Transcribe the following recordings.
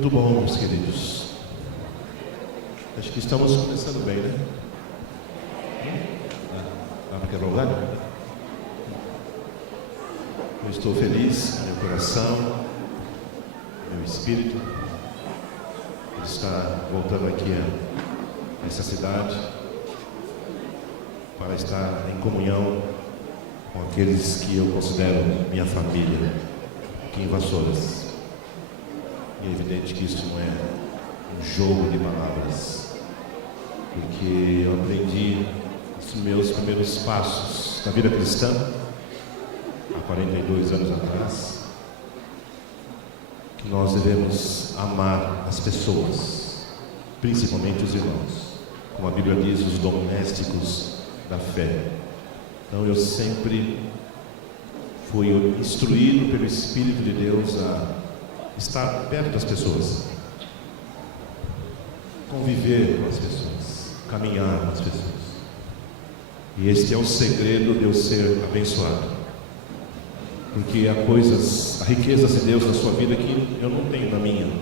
Muito bom, meus queridos. Acho que estamos começando bem, né? Quer lugar? Eu estou feliz, meu coração, meu espírito, por estar voltando aqui a essa cidade para estar em comunhão com aqueles que eu considero minha família aqui em Vassouras. E é evidente que isso não é um jogo de palavras, porque eu aprendi os meus primeiros passos na vida cristã há 42 anos atrás, que nós devemos amar as pessoas, principalmente os irmãos, como a Bíblia diz, os domésticos da fé. Então eu sempre fui instruído pelo Espírito de Deus a estar perto das pessoas, conviver com as pessoas, caminhar com as pessoas. E este é o segredo de eu ser abençoado, porque há riquezas de Deus na sua vida que eu não tenho na minha.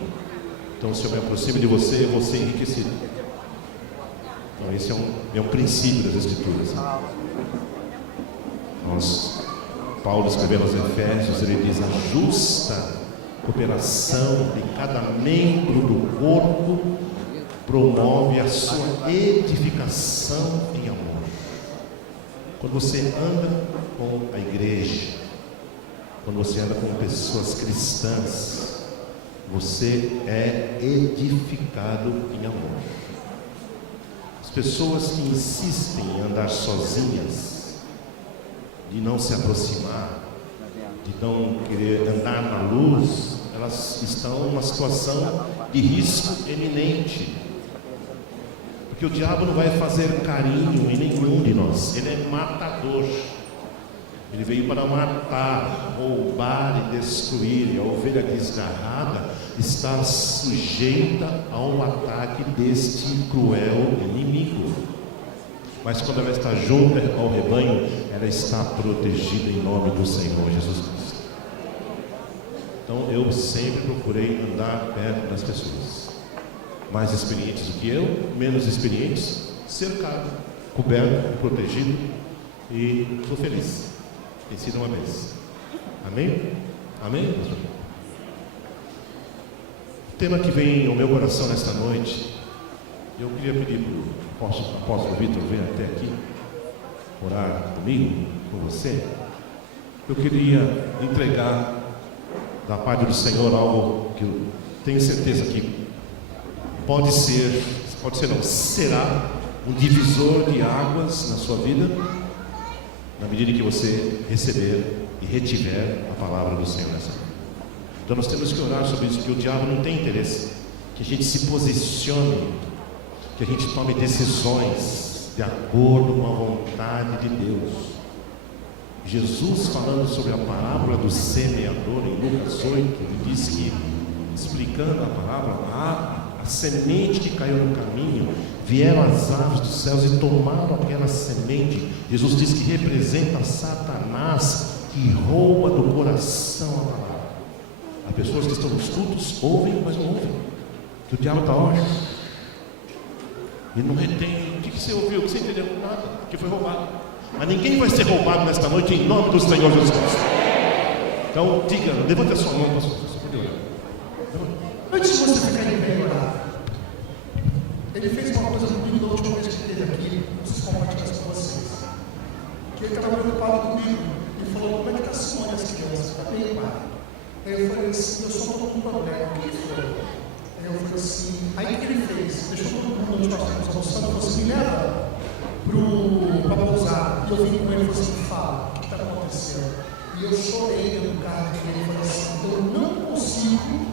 Então, se eu me aproximo de você, eu vou ser enriquecido. Então, esse é um princípio das Escrituras. Paulo escrevendo aos Efésios, ele diz: a justa cooperação de cada membro do corpo promove a sua edificação em amor. Quando você anda com a igreja, quando você anda com pessoas cristãs, você é edificado em amor. As pessoas que insistem em andar sozinhas, de não se aproximar, de não querer andar na luz, elas estão numa situação de risco eminente. Porque o diabo não vai fazer carinho em nenhum de nós. Ele é matador. Ele veio para matar, roubar e destruir. E a ovelha desgarrada está sujeita ao ataque deste cruel inimigo. Mas quando ela está junto ao rebanho, ela está protegida em nome do Senhor Jesus Cristo. Então eu sempre procurei andar perto das pessoas, mais experientes do que eu, menos experientes, cercado, coberto, protegido, e estou feliz. Tem sido uma vez. Amém? Amém? O tema que vem ao meu coração nesta noite, eu queria pedir para o apóstolo Vitor vir até aqui, orar comigo, com você. Eu queria entregar da parte do Senhor algo que eu tenho certeza que pode ser não, será um divisor de águas na sua vida, na medida que você receber e retiver a palavra do Senhor nessa vida. Então nós temos que orar sobre isso, que o diabo não tem interesse que a gente se posicione, que a gente tome decisões de acordo com a vontade de Deus. Jesus, falando sobre a parábola do semeador em Lucas 8, ele diz que, explicando a parábola, a semente que caiu no caminho, vieram as aves dos céus e tomaram aquela semente. Jesus diz que representa Satanás, que rouba do coração a palavra. Há pessoas que estão nos cultos, ouvem, mas não ouvem. O diabo está ótimo. Ele não retém. O que você ouviu? O que você entendeu? Nada, porque foi roubado. Mas ninguém vai ser roubado nesta noite em nome do Senhor Jesus Cristo. Então, diga, levante a sua mão, pastor. Você pode orar. Antes de você ficar em pé e orar, ele fez uma coisa comigo da última vez que ele esteve aqui, preciso compartilhar isso com vocês. Que ele estava preocupado comigo e falou: como é que está a Simone e as crianças? Está bem, pai? Aí eu falei assim: eu só estou com um problema. O que ele falou? Aí eu falei assim: aí o que ele fez? Deixou todo mundo onde nós estamos almoçando, falou assim: me leva para pousar. E eu vim com ele e falei assim: fala, o que está acontecendo? E eu chorei no carro dele e falei assim: eu não consigo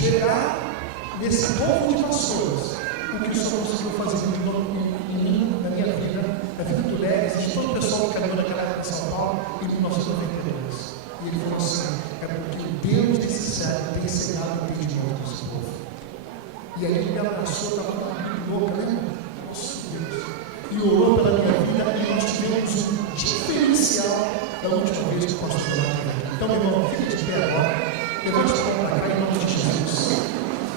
gerar nesse povo de Vassouras o que o Senhor conseguiu fazer em mim, na minha vida, na vida do Leves, de todo o pessoal que caminhou naquela época em São Paulo, em 1992. E ele falou assim: é porque Deus desse século tem ensinado o entendimento desse povo. E aí ele me abraçou, estava muito louca, né? Nossa Deus. E orou pela minha vida, e nós tivemos um diferencial da última vez que o pastor lá. Então, meu irmão, fica de pé agora. levante a mão para cá em nome de Jesus.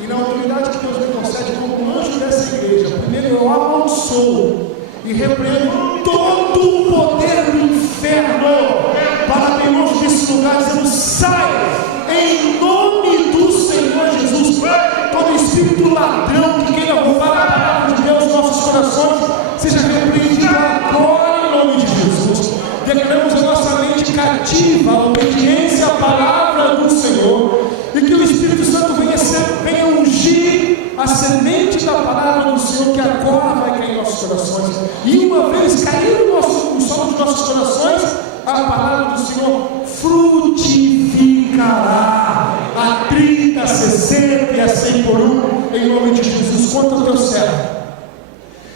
E na autoridade que Deus me concede como anjo dessa igreja, primeiro eu amaldiçoo e repreendo todo o poder do inferno para bem longe desse lugar, dizendo: sai em nome do Senhor Jesus. Todo espírito ladrão que queira roubar a palavra de Deus nos nossos corações, seja repreendido agora em nome de Jesus. Declaramos a nossa mente cativa à obediência à palavra do Senhor, e que o Espírito Santo venha ungir a semente da palavra do Senhor, que agora vai cair em nossos corações. E uma vez cair no solo dos nossos corações, a palavra do Senhor frutificará a 30, a 60 e a 100 por um, em nome de Jesus. Quanto ao teu servo,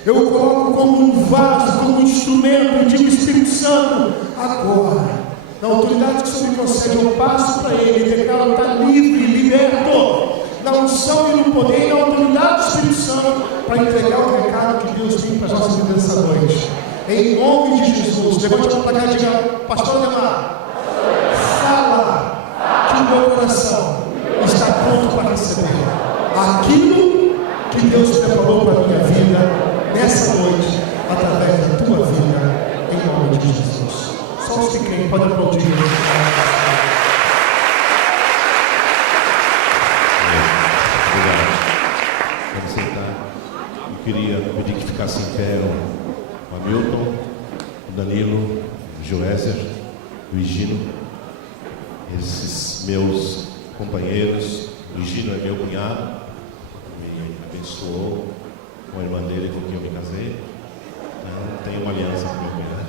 eu o coloco como um vaso, como um instrumento, e digo: Espírito Santo, agora, na autoridade que o Senhor me concede, eu passo para ele e declaro: está livre, liberto, na unção e no poder e na autoridade do Espírito Santo, para entregar o recado que Deus tem para as nossas vidas essa noite. Em nome de Jesus, levante a mão para cá e diga: Pastor Ademar, fala que o meu coração está pronto para receber aquilo que Deus preparou para a minha vida nessa noite, através da tua vida, em nome de Jesus. Só os que creem podem aplaudir. Obrigado. Vamos sentar. Eu queria pedir que ficasse em pé o Hamilton, o Danilo, o Joézer, o Higino, esses meus companheiros. O Higino é meu cunhado, me abençoou com a irmã dele com quem eu me casei. Então, tenho uma aliança com meu cunhado.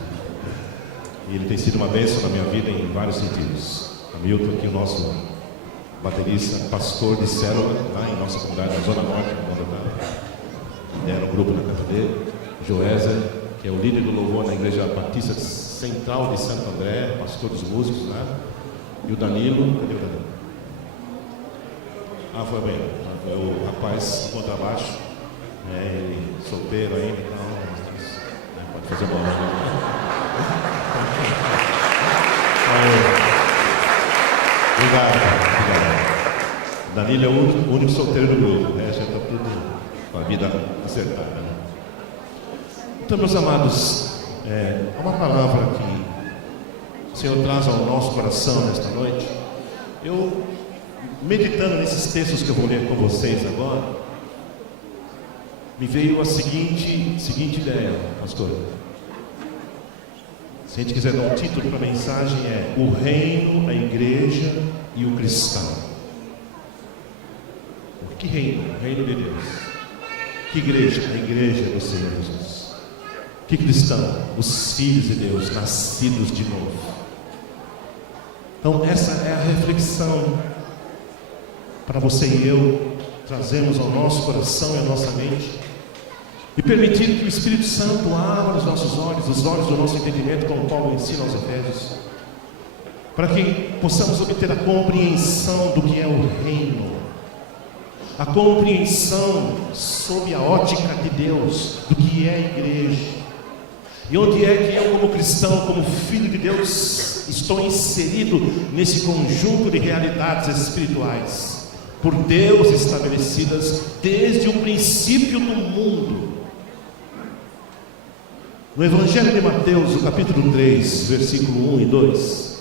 E ele tem sido uma bênção na minha vida em vários sentidos. Hamilton, aqui o nosso baterista, pastor de célula, lá em nossa comunidade, na Zona Norte, era um grupo na casa dele. Joézer, que é o líder do louvor na Igreja Batista Central de Santo André, pastor dos músicos lá. E o Danilo, cadê o Danilo? Foi bem, é o rapaz do contrabaixo, ele solteiro ainda, então, pode fazer uma hora. Obrigado. Danilo é o único solteiro do grupo, né? Já está tudo com a vida acertada, né? Então, meus amados, há uma palavra que o Senhor traz ao nosso coração nesta noite. Eu, meditando nesses textos que eu vou ler com vocês agora, me veio a seguinte ideia, pastor. Se a gente quiser dar um título para a mensagem, é o reino, a igreja e o cristão. Que reino? O reino de Deus. Que igreja? A igreja do Senhor Jesus. Que cristão? Os filhos de Deus, nascidos de novo. Então essa é a reflexão para você e eu trazermos ao nosso coração e à nossa mente, e permitir que o Espírito Santo abra os nossos olhos, os olhos do nosso entendimento, como Paulo ensina aos Efésios, para que possamos obter a compreensão do que é o reino, a compreensão sob a ótica de Deus do que é a igreja, e onde é que eu, como cristão, como filho de Deus, estou inserido nesse conjunto de realidades espirituais por Deus estabelecidas desde o princípio do mundo. No Evangelho de Mateus, no capítulo 3, versículo 1 e 2,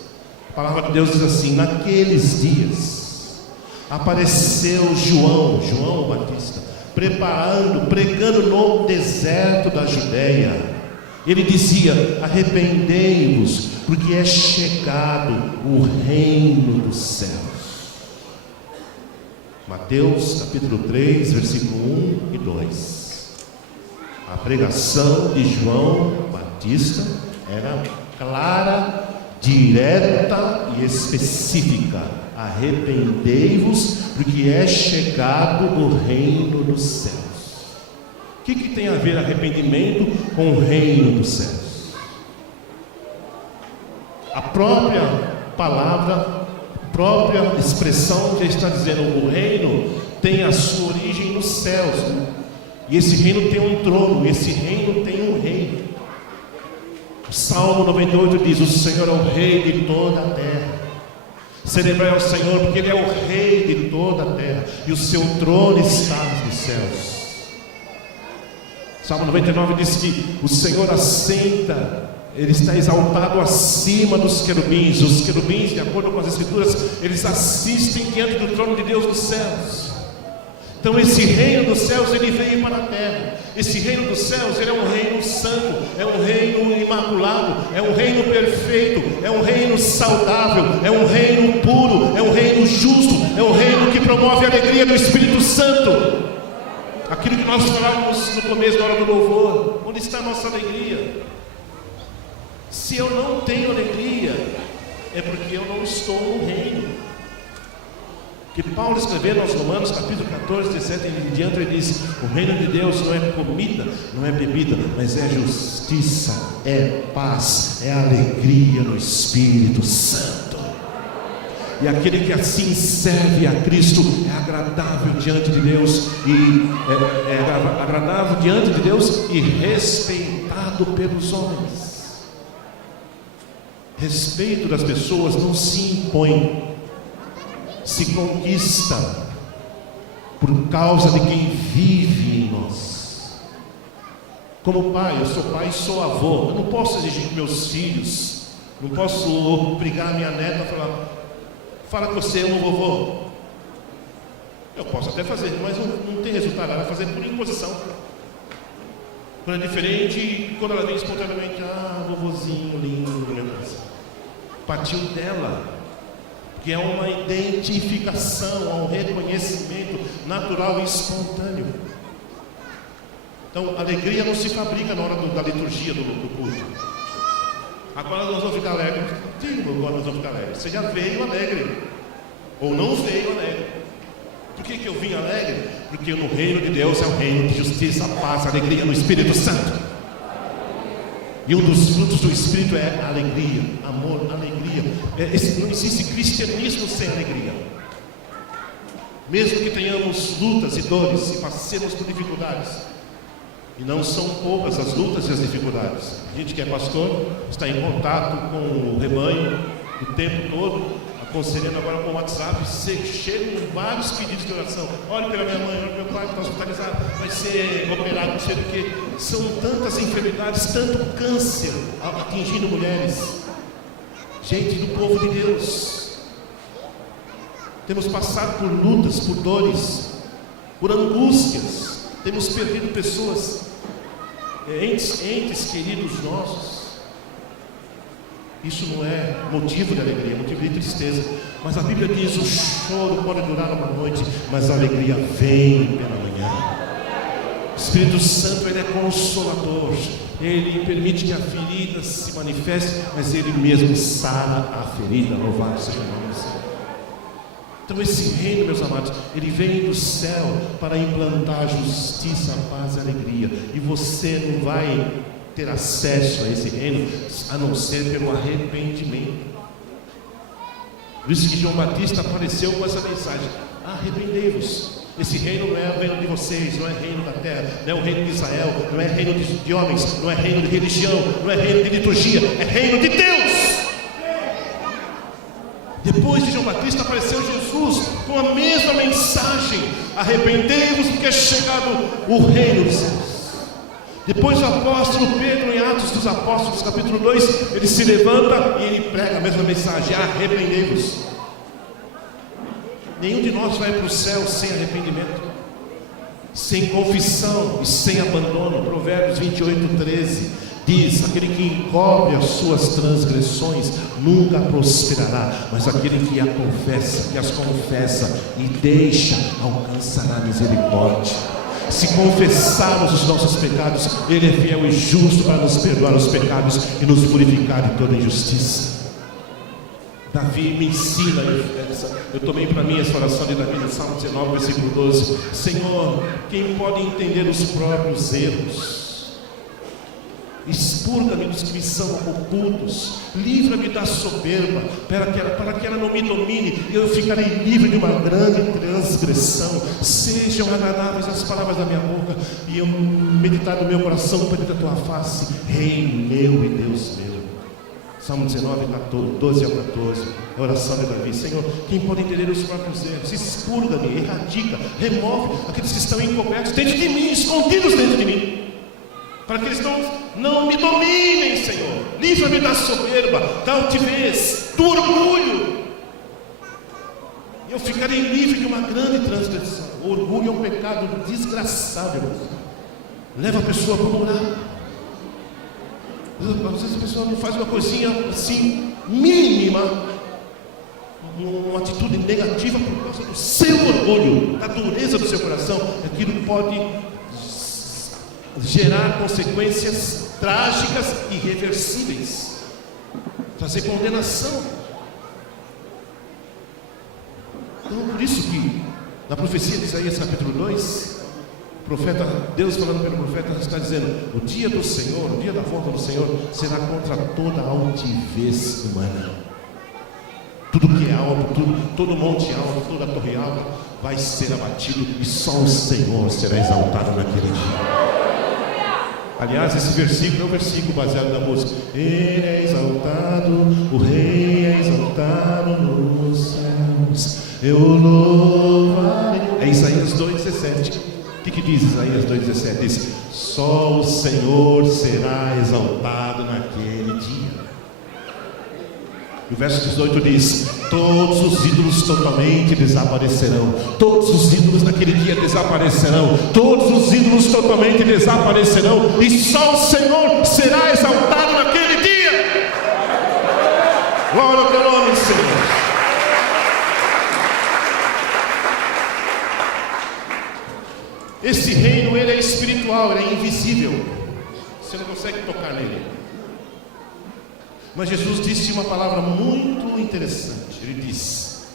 a palavra de Deus diz assim: naqueles dias apareceu João o Batista, pregando no deserto da Judéia. Ele dizia: arrependei-vos, porque é chegado o reino dos céus. Mateus capítulo 3, versículo 1 e 2. A pregação de João Batista era clara, direta e específica: arrependei-vos, porque é chegado o reino dos céus. O que tem a ver arrependimento com o reino dos céus? A própria palavra, a própria expressão já está dizendo: o reino tem a sua origem nos céus, né? E esse reino tem um trono, esse reino tem um rei. O Salmo 98 diz: o Senhor é o rei de toda a terra. Celebrai ao Senhor, porque Ele é o Rei de toda a terra, e o seu trono está nos céus. Salmo 99 diz que o Senhor assenta, Ele está exaltado acima dos querubins. Os querubins, de acordo com as Escrituras, eles assistem diante do trono de Deus nos céus. Então esse reino dos céus, ele veio para a terra. Esse reino dos céus, ele é um reino santo, é um reino imaculado, é um reino perfeito, é um reino saudável, é um reino puro, é um reino justo, é um reino que promove a alegria do Espírito Santo. Aquilo que nós falávamos no começo da hora do louvor, onde está a nossa alegria? Se eu não tenho alegria, é porque eu não estou no reino. Que Paulo escreveu aos Romanos, capítulo 14, 17 em diante, ele diz: o reino de Deus não é comida, não é bebida, mas é justiça, é paz, é alegria no Espírito Santo. E aquele que assim serve a Cristo é agradável diante de Deus, e é agradável diante de Deus e respeitado pelos homens. Respeito das pessoas não se impõe, se conquista por causa de quem vive em nós. Como pai, eu sou pai e sou avô, eu não posso exigir que meus filhos, não posso obrigar minha neta a falar: fala que você ama o vovô. Eu posso até fazer, mas não tem resultado, ela vai fazer por imposição. Quando é diferente, quando ela vem espontaneamente: ah, vovozinho lindo, meu Deus. Partiu dela, que é uma identificação, um reconhecimento natural e espontâneo. Então, alegria não se fabrica na hora da liturgia do culto. Agora nós vamos ficar alegres. Agora nós vamos ficar alegres. Você já veio alegre, ou não veio alegre. Por que eu vim alegre? Porque no reino de Deus é o reino de justiça, paz, alegria no Espírito Santo. E um dos frutos do Espírito é alegria, amor, alegria. Não existe cristianismo sem alegria. Mesmo que tenhamos lutas e dores e passemos por dificuldades, e não são poucas as lutas e as dificuldades. A gente que é pastor está em contato com o rebanho o tempo todo, aconselhando agora com o WhatsApp. Chegam vários pedidos de oração: olhe pela minha mãe, olhe pelo meu pai que está hospitalizado, vai ser operado, não sei do que. São tantas enfermidades, tanto câncer atingindo mulheres, gente do povo de Deus. Temos passado por lutas, por dores, por angústias, temos perdido pessoas, entes queridos nossos. Isso não é motivo de alegria, é motivo de tristeza. Mas a Bíblia diz: o choro pode durar uma noite, mas a alegria vem pela manhã. O Espírito Santo, Ele é consolador. Ele permite que a ferida se manifeste, mas Ele mesmo sara a ferida. Louvado seja o nome do Senhor. Então esse reino, meus amados, ele vem do céu para implantar justiça, paz e alegria. E você não vai ter acesso a esse reino a não ser pelo arrependimento. Por isso que João Batista apareceu com essa mensagem: arrependei-vos. Esse reino não é o reino de vocês, não é reino da terra, não é o reino de Israel, não é reino de homens, não é reino de religião, não é reino de liturgia, é reino de Deus. Depois de João Batista apareceu Jesus com a mesma mensagem: arrependei-vos, porque é chegado o reino dos céus. Depois o apóstolo Pedro, em Atos dos Apóstolos, capítulo 2, ele se levanta e ele prega a mesma mensagem: arrependei-vos. Nenhum de nós vai para o céu sem arrependimento, sem confissão e sem abandono. Provérbios 28:13 diz: aquele que encobre as suas transgressões nunca prosperará, mas aquele que as confessa e deixa alcançará misericórdia. Se confessarmos os nossos pecados, Ele é fiel e justo para nos perdoar os pecados e nos purificar de toda injustiça. Davi me ensina, eu tomei para mim essa oração de Davi no Salmo 19, versículo 12: Senhor, quem pode entender os próprios erros? Expurga-me dos que me são ocultos, livra-me da soberba, para que ela não me domine, e eu ficarei livre de uma grande transgressão. Sejam agradáveis as palavras da minha boca, e eu meditar no meu coração perante a tua face, Rei meu e Deus meu. Salmo 19, 12 ao 14, a oração de Davi: Senhor, quem pode entender os próprios erros? Expurga-me, erradica, remove aqueles que estão encobertos dentro de mim, escondidos dentro de mim, para que eles não me dominem, Senhor. Livra-me da soberba, da altivez, do orgulho, e eu ficarei livre de uma grande transgressão. O orgulho é um pecado desgraçado, irmãos. Leva a pessoa a murmurar. Às vezes a pessoa não faz uma coisinha assim, mínima, uma atitude negativa por causa do seu orgulho, da dureza do seu coração. Aquilo pode gerar consequências trágicas e irreversíveis, trazer condenação. Então, por isso que na profecia de Isaías capítulo 2, profeta, Deus falando pelo profeta, está dizendo: o dia do Senhor, o dia da volta do Senhor será contra toda a altivez humana. Tudo que é alto, todo monte alto, toda torre alta vai ser abatido, e só o Senhor será exaltado naquele dia. Aliás, esse versículo é um versículo baseado na música: Ele é exaltado, o Rei é exaltado nos céus, eu louvarei. É Isaías 2,17. O que diz Isaías 2,17? Diz: só o Senhor será exaltado naquele dia. E o verso 18 diz: todos os ídolos totalmente desaparecerão. Todos os ídolos naquele dia desaparecerão. Todos os ídolos totalmente desaparecerão. E só o Senhor será exaltado naquele dia. Glória ao teu nome, Senhor. Esse reino, ele é espiritual, ele é invisível. Você não consegue tocar nele. Mas Jesus disse uma palavra muito interessante. Ele diz: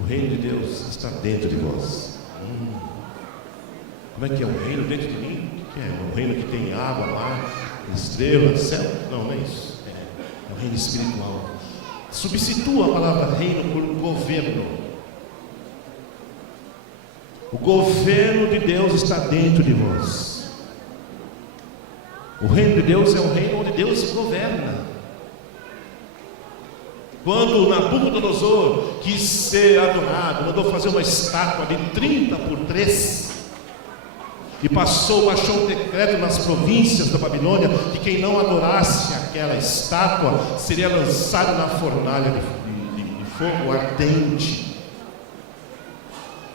o reino de Deus está dentro de vós. Como é que é um reino dentro de mim? O que é? Um reino que tem água, mar, estrela, céu? Não é isso. É um reino espiritual. Substitua a palavra reino por governo. O governo de Deus está dentro de vós. O reino de Deus é um reino onde Deus governa. Quando Nabucodonosor quis ser adorado, mandou fazer uma estátua de 30 por 3 e baixou um decreto nas províncias da Babilônia que quem não adorasse aquela estátua seria lançado na fornalha de fogo ardente.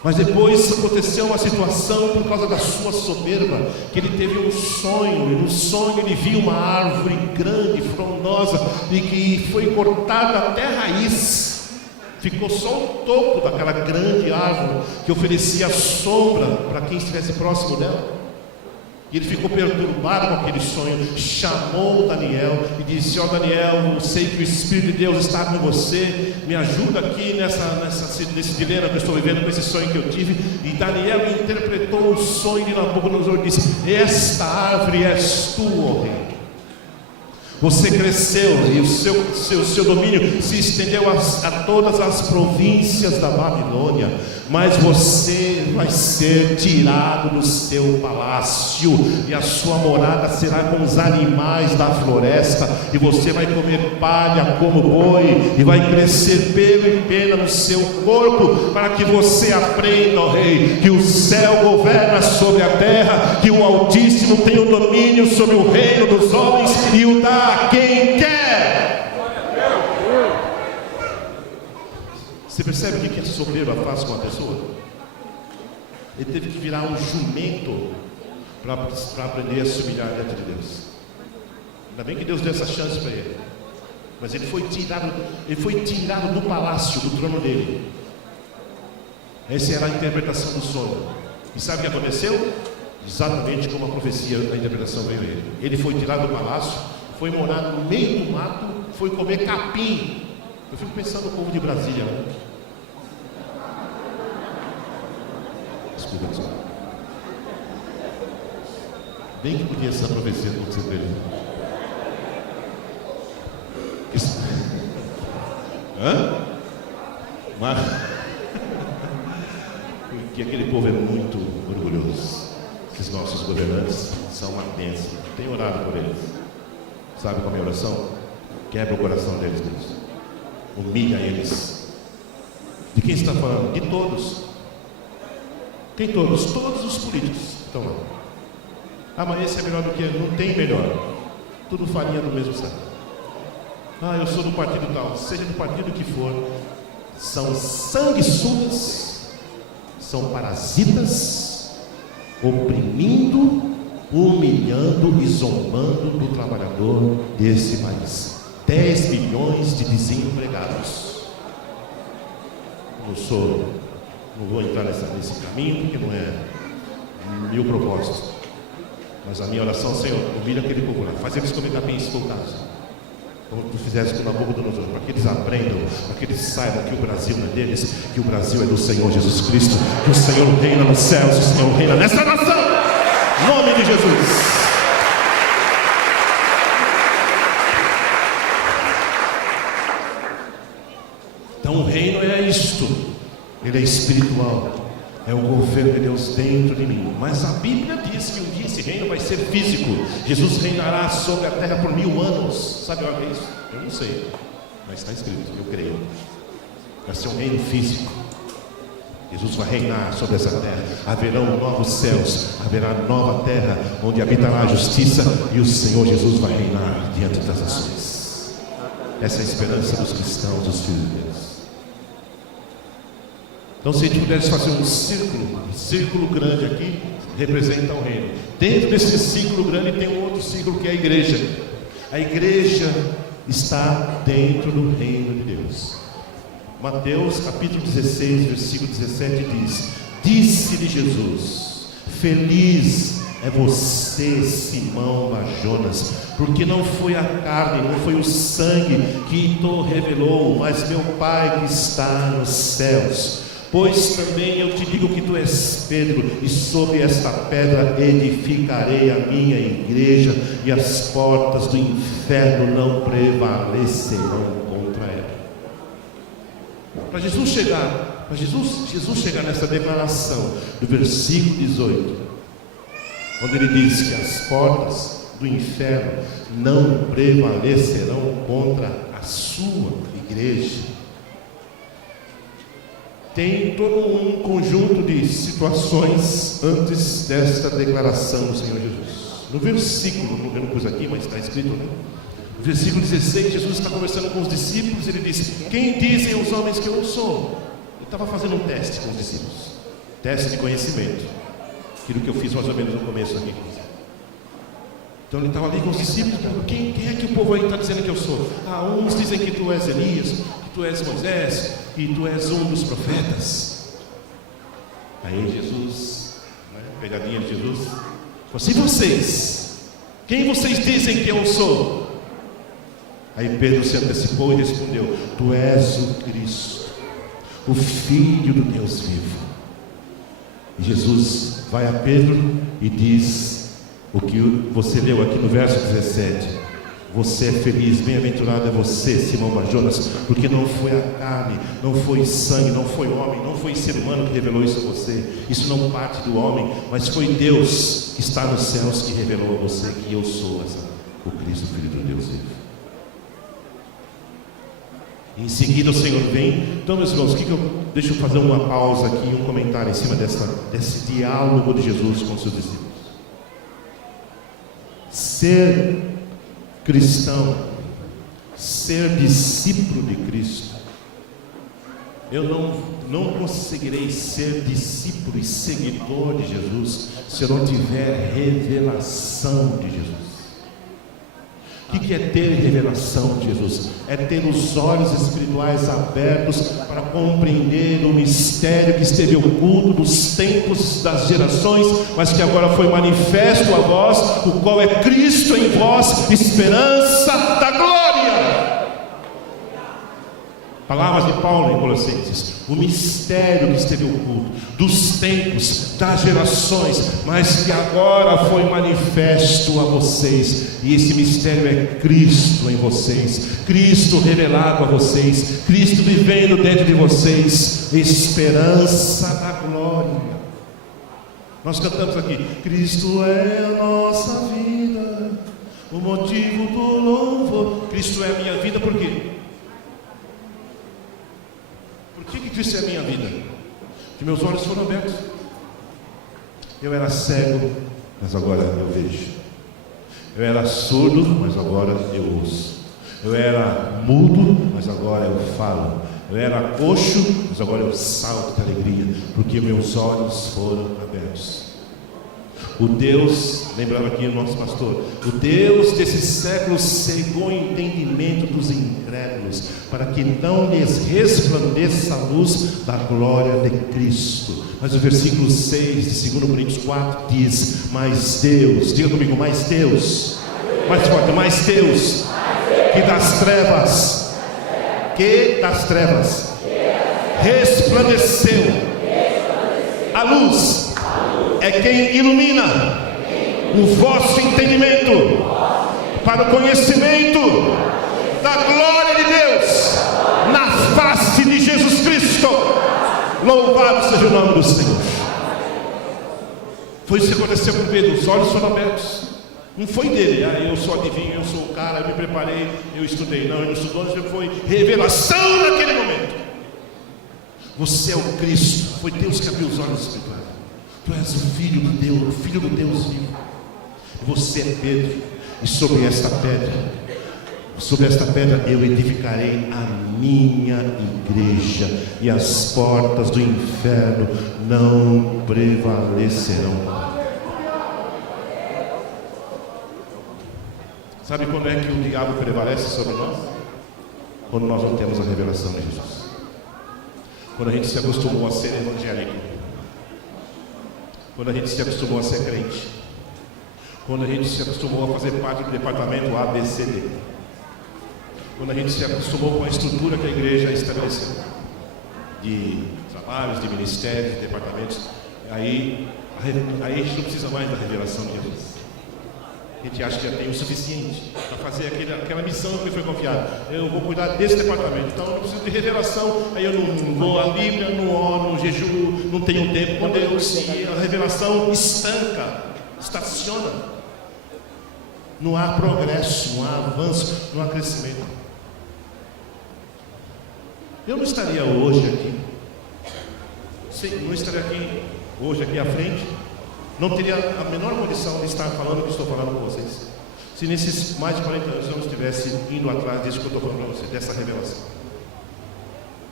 Mas depois aconteceu uma situação por causa da sua soberba, que ele teve um sonho, e no sonho ele viu uma árvore grande, frondosa, e que foi cortada até a raiz. Ficou só o topo daquela grande árvore, que oferecia sombra para quem estivesse próximo dela. E ele ficou perturbado com aquele sonho, chamou Daniel e disse: ó Daniel, eu sei que o Espírito de Deus está com você, me ajuda aqui nesse dilema que eu estou vivendo, com esse sonho que eu tive. E Daniel interpretou o sonho de Nabucodonosor e disse: esta árvore és tu, ó rei. Você cresceu e o seu domínio se estendeu a todas as províncias da Babilônia, mas você vai ser tirado do seu palácio, e a sua morada será com os animais da floresta, e você vai comer palha como boi, e vai crescer pelo e pena no seu corpo, para que você aprenda, ó rei, que o céu governa sobre a terra, que o Altíssimo tem o domínio sobre o reino dos homens e o dá a quem quer. Você percebe o que a soberba faz com a pessoa? Ele teve que virar um jumento para aprender a se humilhar diante de Deus. Ainda bem que Deus deu essa chance para ele. Mas ele foi tirado do palácio, do trono dele. Essa era a interpretação do sonho. E sabe o que aconteceu? Exatamente como a profecia da interpretação veio a ele. Ele foi tirado do palácio, foi morar no meio do mato, foi comer capim. Eu fico pensando no povo de Brasília, né? Desculpa. Bem que podia essa profecia acontecer para ele. Hã? Mas porque aquele povo é muito orgulhoso. Esses nossos governantes são uma bênção. Tenho orado por eles. Sabe qual é a minha oração? Quebra o coração deles, Deus. Humilha eles. De quem está falando? De todos. Quem todos? Todos os políticos estão lá. Ah, mas esse é melhor do que ele. Não tem melhor. Tudo farinha do mesmo saco. Ah, eu sou do partido tal. Seja do partido que for, são sanguessugas, são parasitas, oprimindo, humilhando e zombando do trabalhador desse país. 10 milhões de desempregados. Não vou entrar nesse caminho, porque não é meu propósito. Mas a minha oração, Senhor, humilha aquele povo lá, faz eles comer capim escoltados, como tu fizeste com Nabucodonosor, para que eles aprendam, para que eles saibam que o Brasil não é deles, que o Brasil é do Senhor Jesus Cristo, que o Senhor reina nos céus, o Senhor reina nessa nação, em nome de Jesus. Então o reino é isto, ele é espiritual, é o governo de Deus dentro de mim. Mas a Bíblia diz que um dia esse reino vai ser físico. Jesus reinará sobre a terra por 1000 anos. Sabe o que é isso? Eu não sei, mas está escrito, eu creio. Vai ser um reino físico. Jesus vai reinar sobre essa terra. Haverão novos céus, haverá nova terra, onde habitará a justiça, e o Senhor Jesus vai reinar diante das nações. Essa é a esperança dos cristãos, dos filhos de Deus. Então, se a gente pudesse fazer um círculo grande aqui, representa o reino. Dentro desse círculo grande tem um outro círculo que é a igreja. A igreja está dentro do reino de Deus. Mateus capítulo 16, versículo 17 diz: Disse-lhe Jesus: Feliz é você, Simão Bar-Jonas, porque não foi a carne, não foi o sangue que te revelou, mas meu Pai que está nos céus. Pois também eu te digo que tu és Pedro, e sobre esta pedra edificarei a minha igreja, e as portas do inferno não prevalecerão contra ela. Para Jesus chegar nessa declaração do versículo 18, onde ele diz que as portas do inferno não prevalecerão contra a sua igreja, tem todo um conjunto de situações antes desta declaração do Senhor Jesus. No versículo, eu não pus aqui, mas está escrito, né? No versículo 16, Jesus está conversando com os discípulos, ele disse: Quem dizem os homens que eu sou? Ele estava fazendo um teste com os discípulos, teste de conhecimento, aquilo que eu fiz mais ou menos no começo aqui. Então ele estava ali com os discípulos, quem é que o povo aí está dizendo que eu sou? Ah, uns dizem que tu és Elias, que tu és Moisés, que tu és um dos profetas. Aí Jesus, pegadinha de Jesus, falou assim: vocês, quem vocês dizem que eu sou? Aí Pedro se antecipou e respondeu: Tu és o Cristo, o Filho do Deus vivo. E Jesus vai a Pedro e diz o que você leu aqui no verso 17: Você é feliz, bem-aventurado é você, Simão Bar-Jonas, porque não foi a carne, não foi sangue, não foi homem, não foi ser humano que revelou isso a você. Isso não parte do homem, mas foi Deus que está nos céus que revelou a você que eu sou o Cristo, Filho do Deus vivo. Em seguida o Senhor vem. Então, meus irmãos, deixa eu fazer uma pausa aqui, um comentário em cima desse diálogo de Jesus com seus discípulos. Ser cristão, ser discípulo de Cristo, eu não conseguirei ser discípulo e seguidor de Jesus se eu não tiver revelação de Jesus. O que é ter revelação de Jesus? É ter os olhos espirituais abertos para compreender o mistério que esteve oculto dos tempos, das gerações, mas que agora foi manifesto a vós, o qual é Cristo em vós, esperança da glória. Palavras de Paulo em Colossenses: o mistério que esteve oculto dos tempos, das gerações, mas que agora foi manifesto a vocês. E esse mistério é Cristo em vocês, Cristo revelado a vocês, Cristo vivendo dentro de vocês, esperança da glória. Nós cantamos aqui: Cristo é a nossa vida, o motivo do louvor. Cristo é a minha vida, por quê? Por que Cristo é a minha vida? Porque meus olhos foram abertos. Eu era cego, mas agora eu vejo. Eu era surdo, mas agora eu ouço. Eu era mudo, mas agora eu falo. Eu era coxo, mas agora eu salto de alegria, porque meus olhos foram abertos. O Deus, lembrava aqui o nosso pastor, o Deus desse século cegou o entendimento dos incrédulos, para que não lhes resplandeça a luz da glória de Cristo. Mas o versículo 6 de 2 Coríntios 4 diz: mas Deus, diga comigo, mais Deus, mais forte, mais Deus, que das trevas resplandeceu a luz, é quem ilumina o vosso entendimento para o conhecimento da glória de Deus na face de Jesus Cristo. Louvado seja o nome do Senhor. Foi isso que aconteceu com Pedro, os olhos foram abertos. Não foi dele, eu sou adivinho, eu sou o cara, eu me preparei, eu estudei. Não, ele não estudou, foi revelação naquele momento. Você é o Cristo, foi Deus que abriu os olhos espirituais. Tu és o Filho de Deus, o Filho do Deus vivo. Você é Pedro, e sobre esta pedra eu edificarei a minha igreja, e as portas do inferno não prevalecerão. Sabe quando é que o diabo prevalece sobre nós? Quando nós não temos a revelação de Jesus. Quando a gente se acostumou a ser evangélico. Quando a gente se acostumou a ser crente. Quando a gente se acostumou a fazer parte do departamento ABCD. Quando a gente se acostumou com a estrutura que a igreja estabeleceu. De trabalhos, de ministérios, de departamentos. Aí a gente não precisa mais da revelação de Jesus. A gente acha que já tem o suficiente para fazer aquela missão que me foi confiada. Eu vou cuidar desse departamento, então eu não preciso de revelação. Aí eu não vou à Bíblia, não oro, não jejuo, não tenho tempo com Deus. E a revelação estanca, estaciona. Não há progresso, não há avanço, não há crescimento. Eu não estaria hoje aqui, não estaria aqui hoje aqui à frente. Não teria a menor condição de estar falando o que estou falando com vocês, se nesses mais de 40 anos eu não estivesse indo atrás disso que eu estou falando para vocês, dessa revelação.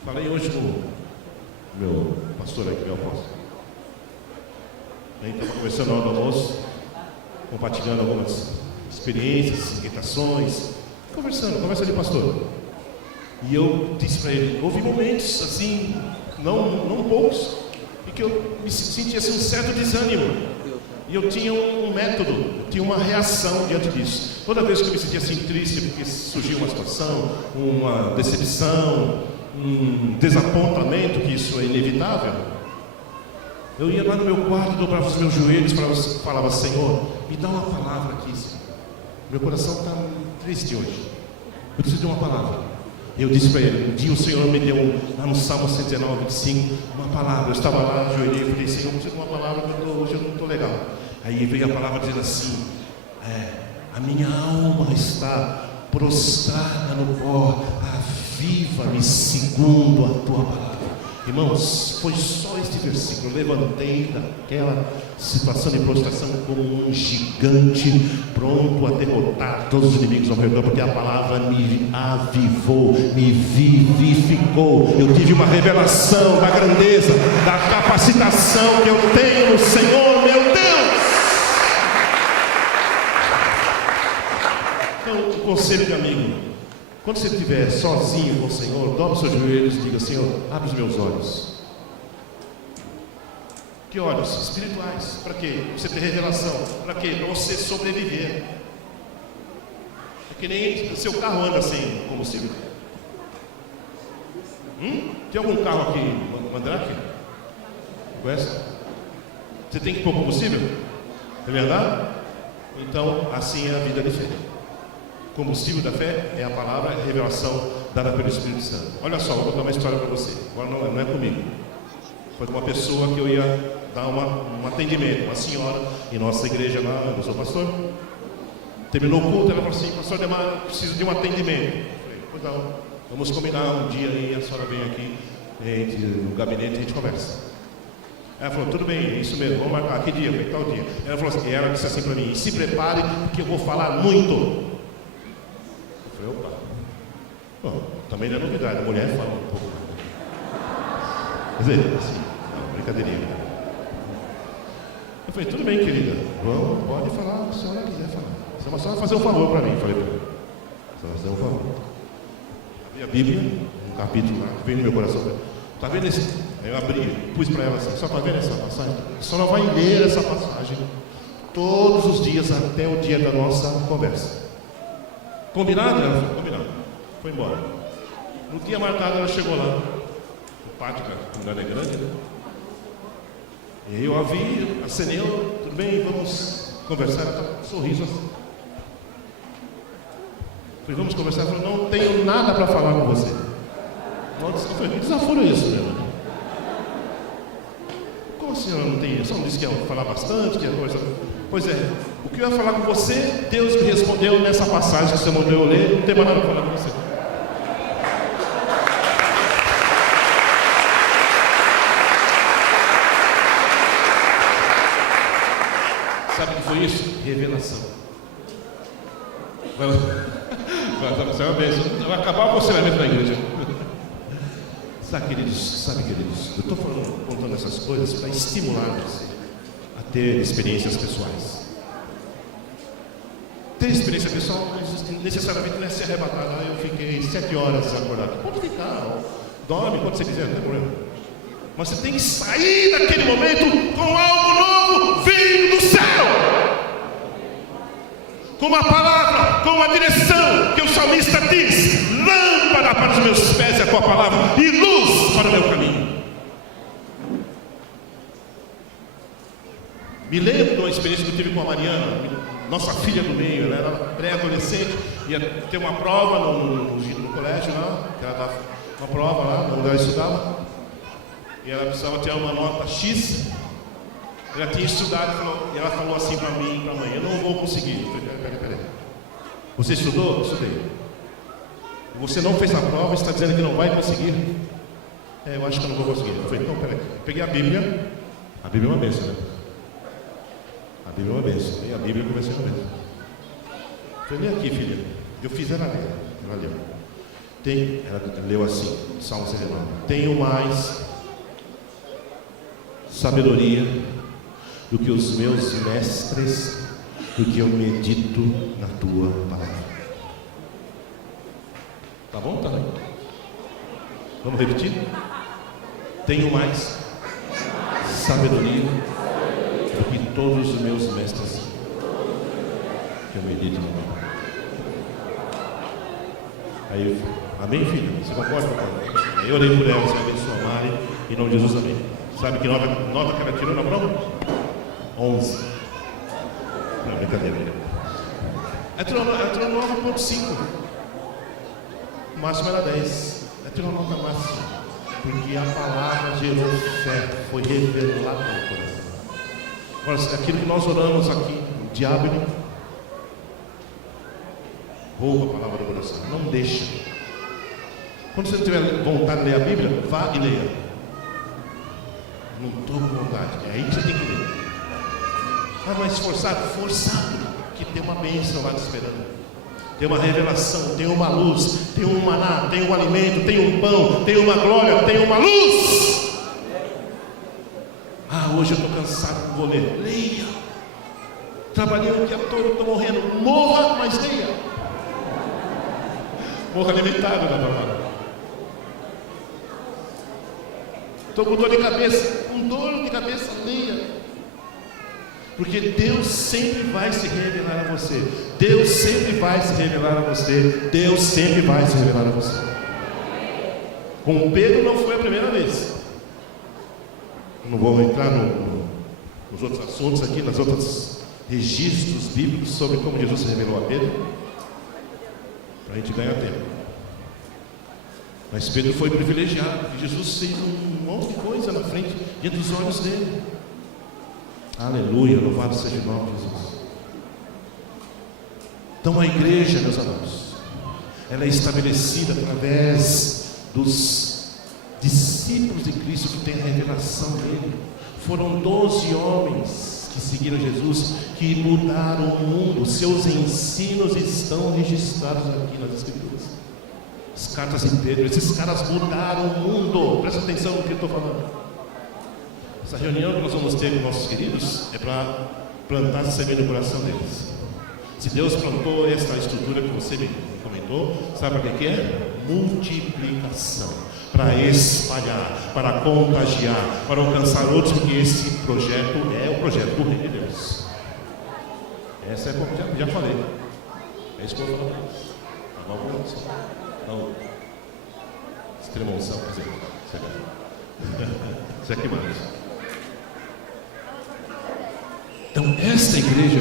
Falei hoje com o meu pastor aqui, meu apóstolo. A gente estava conversando na hora do almoço, compartilhando algumas experiências, inquietações, conversa de pastor. E eu disse para ele, houve momentos assim, não poucos, em que eu me sentia assim, um certo desânimo. E eu tinha um método, eu tinha uma reação diante disso. Toda vez que eu me sentia assim triste, porque surgiu uma situação, uma decepção, um desapontamento, que isso é inevitável, eu ia lá no meu quarto, dobrava os meus joelhos e falava, Senhor, me dá uma palavra aqui, Senhor. Meu coração está triste hoje. Eu preciso de uma palavra. Eu disse para ele, um dia o Senhor me deu, lá no Salmo 119, 25, uma palavra. Eu estava lá, ajoelhei e falei, Senhor, eu preciso de uma palavra, hoje eu não estou legal. Aí veio a palavra dizendo assim, a minha alma está prostrada no pó, aviva-me segundo a tua palavra. Irmãos, foi só este versículo, eu levantei daquela situação de prostração como um gigante pronto a derrotar todos os inimigos ao meu redor, porque a palavra me avivou, me vivificou. Eu tive uma revelação da grandeza, da capacitação que eu tenho no Senhor, meu Deus. Então, um conselho de amigo: quando você estiver sozinho com o Senhor, dobre os seus joelhos e diga, Senhor, abre os meus olhos. Que olhos? Espirituais. Para quê? Para você ter revelação. Para quê? Para você sobreviver. É que nem seu carro anda sem combustível. Tem algum carro aqui, Mandrake? Conhece? Você tem que pôr combustível? É verdade? Então, assim é a vida de fé. O combustível da fé é a palavra, a revelação dada pelo Espírito Santo. Olha só, vou contar uma história para você. Agora não é comigo. Foi com uma pessoa que eu ia dar um atendimento, uma senhora, em nossa igreja lá, onde eu sou pastor. Terminou o culto, ela falou assim: pastor Ademar, eu preciso de um atendimento. Eu falei: pois não, vamos combinar um dia aí, a senhora vem aqui no gabinete e a gente conversa. Ela falou: tudo bem, é isso mesmo, vamos marcar, que dia? Eu falei: tal dia. Ela falou assim, ela disse assim para mim: se prepare, porque eu vou falar muito. Eu falei: opa, bom, também não é novidade, a mulher fala um pouco. Quer dizer, assim, não, brincadeirinha. Eu falei: tudo bem, querida, vamos, pode falar o que a senhora quiser falar. A senhora vai fazer um favor para mim. Eu falei para ela: a senhora vai fazer um favor. Abri a Bíblia, um capítulo lá, que veio no meu coração. Está vendo esse? Aí eu abri, pus para ela assim: só está vendo essa passagem? A senhora vai ler essa passagem todos os dias até o dia da nossa conversa. Combinado? Ela falou: combinado. Foi embora. No dia marcado ela chegou lá, no pátio, que a comunidade é grande, né? E eu a vi, acenei: tudo bem, vamos conversar. Ela estava com um sorriso assim. Falei: vamos conversar. Ela falou: não tenho nada para falar com você. Nossa, que desaforo é isso, meu irmão? Como a senhora não tem? A senhora não disse que ia falar bastante, que ia conversar? Pois é, o que eu ia falar com você, Deus me respondeu nessa passagem que você mandou eu ler, não tem mais nada para falar com você. Sabe o que foi isso? Revelação. Você é uma bênção. Vai acabar o aconselhamento da igreja. Sabe, queridos, eu estou contando essas coisas para estimular você a ter experiências pessoais. Ter experiência pessoal necessariamente não é ser arrebatado. Eu fiquei 7 horas acordado. Pode ficar, dorme quando você quiser, não tem problema. Mas você tem que sair daquele momento com algo novo vindo do céu. Com uma palavra, com uma direção, que o salmista diz: lâmpada para os meus pés é a tua palavra e luz para o meu caminho. Me lembro de uma experiência que eu tive com a Mariana, nossa filha do meio. Ela era pré-adolescente, ia ter uma prova no colégio lá, que ela dava uma prova lá, onde ela estudava, e ela precisava ter uma nota X. Ela tinha estudado e ela falou assim para mim e para a mãe: eu não vou conseguir. Eu falei: peraí. Você estudou? Estudei. E você não fez a prova e está dizendo que não vai conseguir? Eu acho que eu não vou conseguir. Eu falei: então peraí. Eu peguei a Bíblia. A Bíblia é uma bênção, né? A Bíblia é uma bênção. E a Bíblia comecei a ler. Eu falei: lê aqui, filha. Eu fiz ela ler. Ela leu. Ela leu assim, Salmo 69. Tenho mais sabedoria do que os meus mestres, do que eu medito na tua palavra. Tá bom? Tá bem. Vamos repetir? Tenho mais sabedoria do que todos os meus mestres, que eu medito na tua palavra. Aí, amém, filho? Você concorda com ela? Eu orei por ela, você abençoa a Mari, em nome de Jesus, amém. Sabe que nota que ela tirou na prova? 11. Não, brincadeira. Ela tirou 9,5. O máximo era 10. Ela tirou nota máxima. Porque a palavra gerou fé, foi revelada no coração. Agora, aquilo que nós oramos aqui, o diabo ele rouba a palavra do coração. Não deixa. Quando você tiver vontade de ler a Bíblia, vá e leia. Não estou com vontade. É aí que você tem que ler. Mas forçado, que tem uma bênção lá te esperando. Tem uma revelação, tem uma luz, tem um maná, tem um alimento, tem um pão, tem uma glória, tem uma luz. Hoje eu estou cansado, não vou ler. Leia. Trabalhei o dia todo, estou morrendo. Morra, mas leia. Morra alimentado da palavra. Estou com dor de cabeça, leia. Porque Deus sempre vai se revelar a você. Deus sempre vai se revelar a você. Deus sempre vai se revelar a você. Com Pedro não foi a primeira vez. Não vou entrar nos outros assuntos aqui, nos outros registros bíblicos sobre como Jesus se revelou a Pedro, para a gente ganhar tempo. Mas Pedro foi privilegiado, porque Jesus fez um monte de coisa na frente, diante dos olhos dele. Aleluia, louvado seja o nome de Jesus. Então a igreja, meus amados, ela é estabelecida através dos discípulos de Cristo que têm a revelação dele. Foram 12 homens que seguiram Jesus, que mudaram o mundo. Seus ensinos estão registrados aqui nas Escrituras. As cartas de Pedro, esses caras mudaram o mundo. Presta atenção no que eu estou falando. Essa reunião que nós vamos ter com nossos queridos é para plantar essa semente no coração deles. Se Deus plantou esta estrutura que você me comentou, sabe para que é? Multiplicação. Para espalhar, para contagiar, para alcançar outros, porque esse projeto é o projeto do Reino de Deus. Essa é como já falei. É isso que eu vou falar para vocês. Não, extremoção, quer dizer, isso aqui mais. Então, esta igreja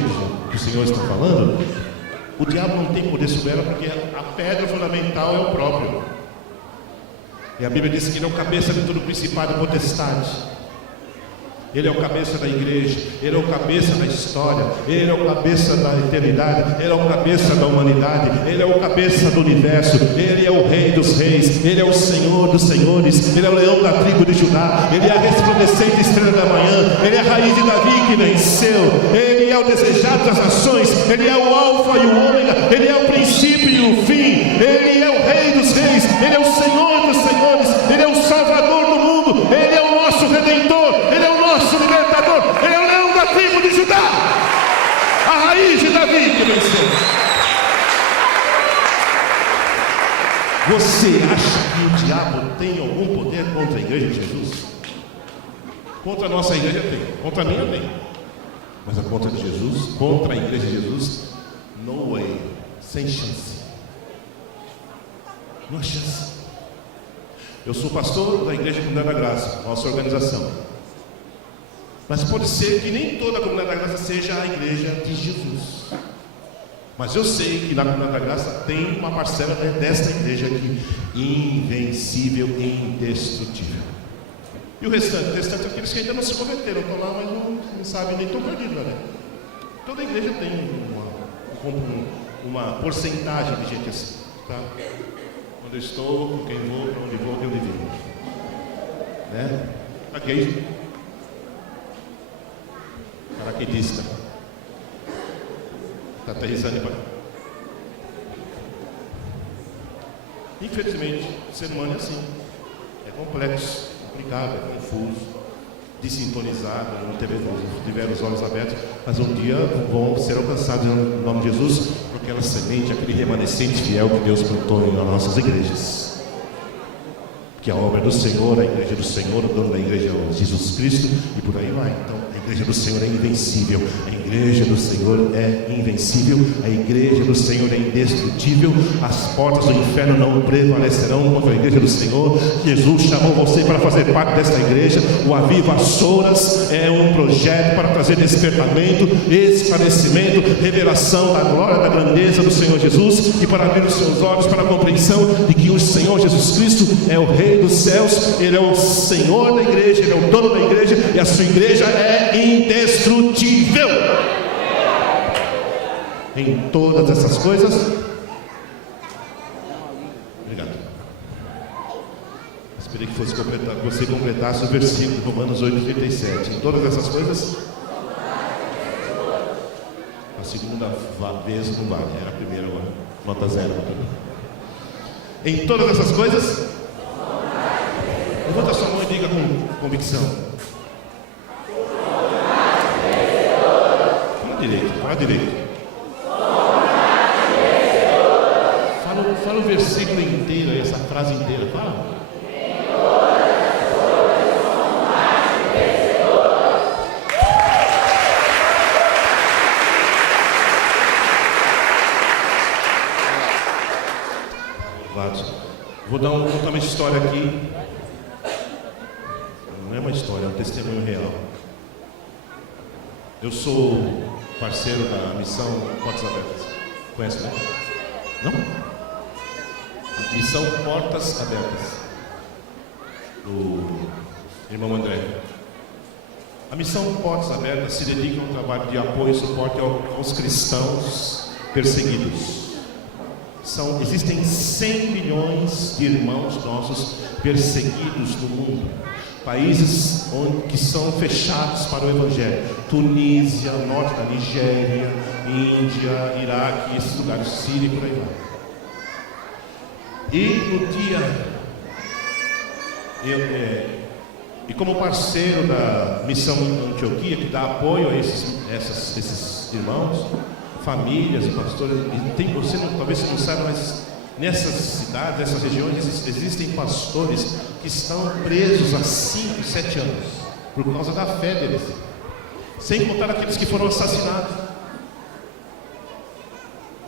que o Senhor está falando, o diabo não tem poder sobre ela, porque a pedra fundamental é o próprio. E a Bíblia diz que ele é o cabeça de todo principado e potestade. Ele é o cabeça da igreja, ele é o cabeça da história, ele é o cabeça da eternidade, ele é o cabeça da humanidade, ele é o cabeça do universo, ele é o Rei dos reis, ele é o Senhor dos senhores, ele é o leão da tribo de Judá, ele é a resplandecente estrela da manhã, ele é a raiz de Davi que venceu, ele é o desejado das nações, ele é o alfa e o ômega, ele é o princípio e o fim, ele é o Rei dos reis, ele é o Senhor dos senhores, ele é o Salvador do mundo, ele é o nosso Redentor, ele é o nosso libertador, ele é o leão da tribo de Judá, a raiz de Davi que venceu. Você acha que o diabo tem algum poder contra a igreja de Jesus? Contra a nossa igreja tem, contra a minha tem, mas a contra de Jesus, contra a igreja de Jesus, no way, sem chance. Não há chance. Eu sou pastor da Igreja Comunidade da Graça, nossa organização. Mas pode ser que nem toda a Comunidade da Graça seja a Igreja de Jesus. Mas eu sei que na Comunidade da Graça tem uma parcela desta igreja aqui, invencível e indestrutível. E o restante? O restante é aqueles que ainda não se converteram, estão lá, mas não sabem, nem estão perdidos lá dentro. Toda a igreja tem uma porcentagem de gente assim, tá? Onde eu estou, com quem vou, para onde vou, onde vivo. Né? Aqui é paraquedista. Está aterrissando para. Infelizmente, o ser humano é assim. É complexo, complicado, é confuso, desintonizado, não tiver os olhos abertos, mas um dia vão ser alcançados no nome de Jesus, por aquela semente, aquele remanescente fiel que Deus plantou em nossas igrejas. Que a obra é do Senhor, a igreja do Senhor, o dono da igreja é Jesus Cristo, e por aí vai. Então, a igreja do Senhor é invencível, a igreja do Senhor é invencível, a igreja do Senhor é indestrutível, as portas do inferno não prevalecerão contra a igreja do Senhor. Jesus chamou você para fazer parte desta igreja. O Aviva Souras é um projeto para trazer despertamento, esclarecimento, revelação da glória, da grandeza do Senhor Jesus, e para abrir os seus olhos para a compreensão de que o Senhor Jesus Cristo é o Rei dos céus, Ele é o Senhor da igreja, Ele é o dono da igreja, e a sua igreja é indestrutível. Em todas essas coisas, obrigado. Esperei que fosse você completasse o versículo de Romanos 8:37. Em todas essas coisas, a segunda vez não vale, era a primeira agora, nota 0. Em todas essas coisas, levanta a sua mão e diga com convicção. Fala direito. Fala o versículo inteiro, essa frase inteira. Fala. Vou contar uma história aqui. Não é uma história, é um testemunho real. Eu sou parceiro da missão Portas Abertas. Conhece, né? Não? Missão Portas Abertas, do irmão André. A missão Portas Abertas se dedica a um trabalho de apoio e suporte aos cristãos perseguidos. Existem 100 milhões de irmãos nossos perseguidos no mundo. Países que são fechados para o Evangelho. Tunísia, norte da Nigéria, Índia, Iraque, esses lugares, Síria e por aí vai. E no dia... E como parceiro da missão em Antioquia, que dá apoio a esses irmãos, famílias e pastores, talvez você não saiba, mas nessas cidades, nessas regiões, existem pastores que estão presos há 5, 7 anos, por causa da fé deles, sem contar aqueles que foram assassinados.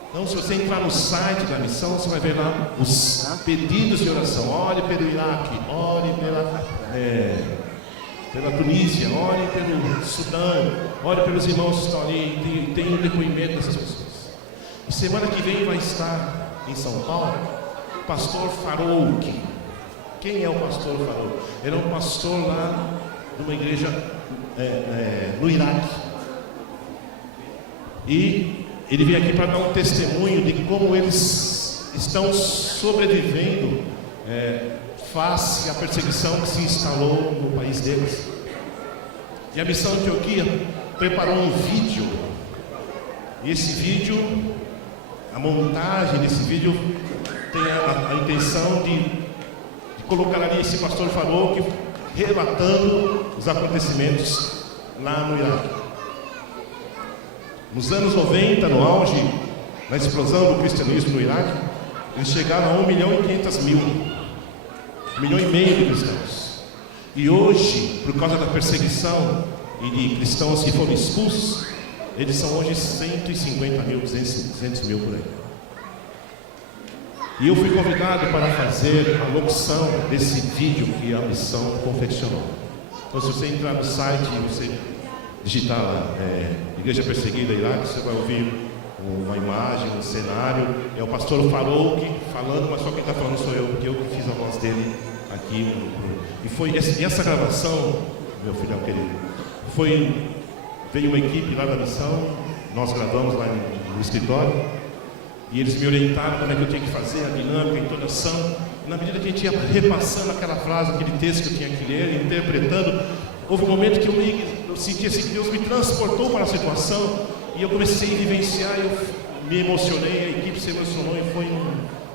Então, se você entrar no site da missão, você vai ver lá os pedidos de oração. Ore pelo Iraque, ore pela Tunísia, ore pelo Sudão, ore pelos irmãos que estão ali. Tem um depoimento dessas pessoas. E semana que vem vai estar em São Paulo o pastor Farouk. Quem é o pastor Farouk? Ele é um pastor lá de uma igreja no Iraque. E ele vem aqui para dar um testemunho de como eles estão sobrevivendo face à perseguição que se instalou no país deles. E a missão Antioquia preparou um vídeo. E esse vídeo, a montagem desse vídeo tem a intenção de colocar ali esse pastor Farouk relatando os acontecimentos lá no Iraque. Nos anos 90, no auge, na explosão do cristianismo no Iraque, eles chegaram a 1.500.000, 1,5 milhão de cristãos. E hoje, por causa da perseguição e de cristãos que foram expulsos, eles são hoje 150.000, 200 mil por aí. E eu fui convidado para fazer a locução desse vídeo que a missão confeccionou. Então, se você entrar no site e você digitar lá, Igreja Perseguida Iraque, você vai ouvir uma imagem, um cenário. É o pastor Farouk falando, mas só quem está falando sou eu, porque eu que fiz a voz dele aqui. E essa gravação, meu filho querido, veio uma equipe lá da missão, nós gravamos lá no escritório, e eles me orientaram como é que eu tinha que fazer, a dinâmica, a entonação. Na medida que a gente ia repassando aquela frase, aquele texto que eu tinha que ler, interpretando, houve um momento que eu senti assim, que Deus me transportou para a situação, e eu comecei a vivenciar, eu me emocionei, a equipe se emocionou, e foi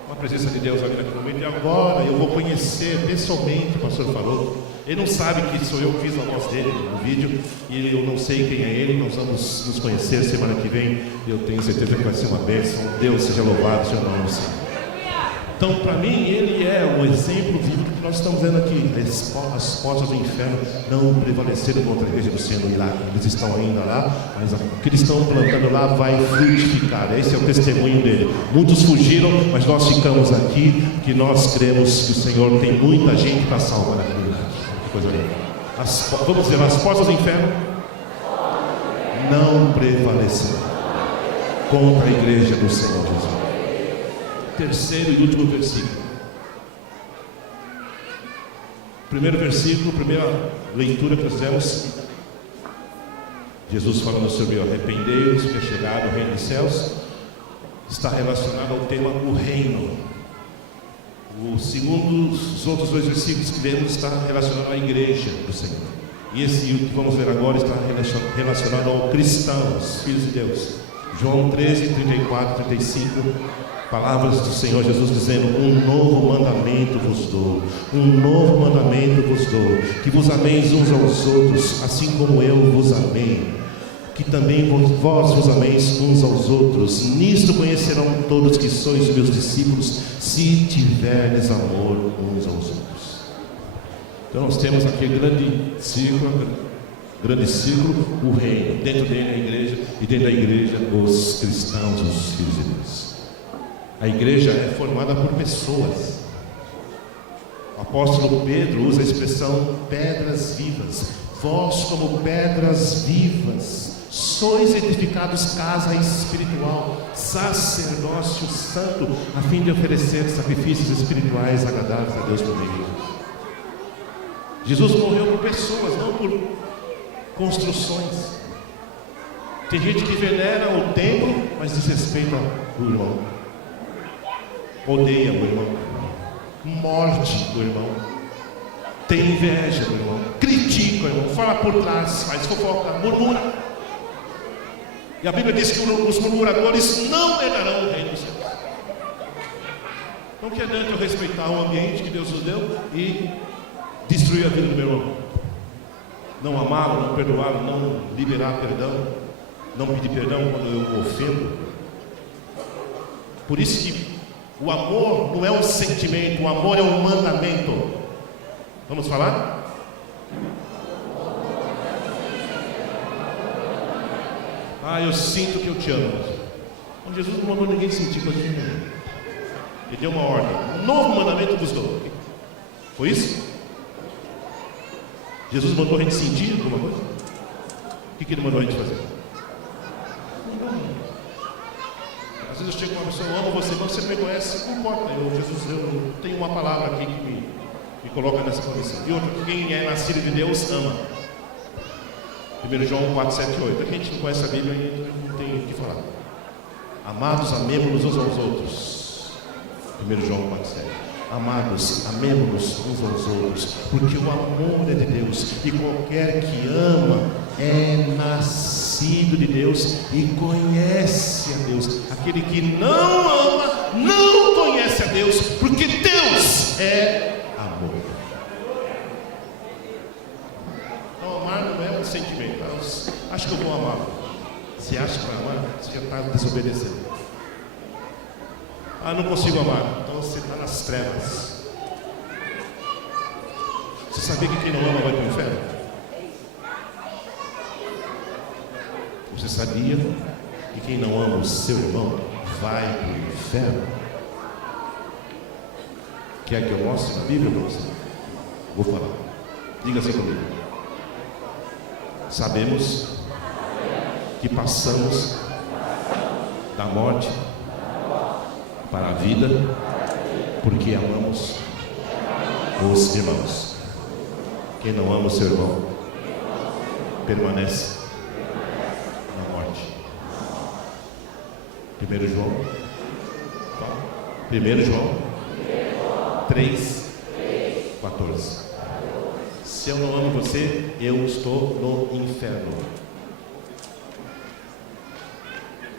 uma presença de Deus ali naquele momento. E agora eu vou conhecer pessoalmente o pastor Farouk. Ele não sabe que sou eu que fiz a voz dele no vídeo, e eu não sei quem é ele. Nós vamos nos conhecer semana que vem, e eu tenho certeza que vai ser uma bênção. Deus seja louvado, seu nome, Senhor. Então, para mim, ele é um exemplo vivo do que nós estamos vendo aqui. As portas do inferno não prevaleceram contra a igreja do Senhor no Iraque. Eles estão ainda lá, mas o que eles estão plantando lá vai frutificar. Esse é o testemunho dele. Muitos fugiram, mas nós ficamos aqui, que nós cremos que o Senhor tem muita gente para salvar aqui no Iraque. Que coisa linda. Vamos dizer, as portas do inferno não prevaleceram contra a igreja do Senhor Jesus. Terceiro e último versículo. Primeiro versículo, primeira leitura que nós fizemos, Jesus falando sobre arrependei-vos, que é chegado o reino dos céus, está relacionado ao tema o reino. O segundo, os outros dois versículos que lemos está relacionado à igreja do Senhor. E esse que vamos ver agora está relacionado ao cristão, os filhos de Deus. João 13, 34, 35. Palavras do Senhor Jesus dizendo: um novo mandamento vos dou, um novo mandamento vos dou, que vos ameis uns aos outros, assim como eu vos amei, que também vós vos ameis uns aos outros. Nisto conhecerão todos que sois meus discípulos, se tiverdes amor uns aos outros. Então nós temos aqui o grande círculo, o reino, dentro dele a igreja, e dentro da igreja os cristãos, os filhos de Deus. A igreja é formada por pessoas. O apóstolo Pedro usa a expressão pedras vivas. Vós, como pedras vivas, sois edificados casa espiritual, sacerdócio santo, a fim de oferecer sacrifícios espirituais agradáveis a Deus por meio. Jesus morreu por pessoas, não por construções. Tem gente que venera o templo, mas desrespeita o irmão. Odeia o irmão. Morde o irmão. Tem inveja do irmão. Critica o irmão. Fala por trás, faz fofoca, murmura. E a Bíblia diz que os murmuradores não herdarão o reino dos céus. Não que adianta eu respeitar o ambiente que Deus nos deu e destruir a vida do meu irmão. Não amá-lo, não perdoá-lo, não liberar perdão, não pedir perdão quando eu o ofendo. Por isso que o amor não é um sentimento, o amor é um mandamento. Vamos falar? Eu sinto que eu te amo. Então, Jesus não mandou ninguém sentir que eu te amo. Ele deu uma ordem. Um novo mandamento vos dou. Foi isso? Jesus mandou a gente sentir alguma coisa? O que ele mandou a gente fazer? Às vezes eu chego com uma pessoa, eu amo você, mas você não me conhece, não importa. Jesus, eu tenho uma palavra aqui que me coloca nessa condição. E outra, quem é nascido de Deus ama. 1 João 4, 7 e 8. A gente não conhece a Bíblia e não tem o que falar. Amados, amemo-nos uns aos outros. 1 João 4, 7. Amados, amemo-nos uns aos outros, porque o amor é de Deus, e qualquer que ama é nascido de Deus e conhece a Deus. Aquele que não ama não conhece a Deus, porque Deus é amor. Então amar não é um sentimento. Acho que eu vou amar. Se acha que vai amar, você já está desobedecendo. Não consigo amar. Então você está nas trevas. Você sabia que quem não ama vai para o inferno? Você sabia que quem não ama o seu irmão vai para o inferno? Quer que eu mostre na Bíblia para você? Vou falar. Diga assim comigo. Sabemos que passamos da morte para a vida, porque amamos os irmãos. Quem não ama o seu irmão permanece na morte. 1 João 3, 14. Se eu não amo você, eu estou no inferno.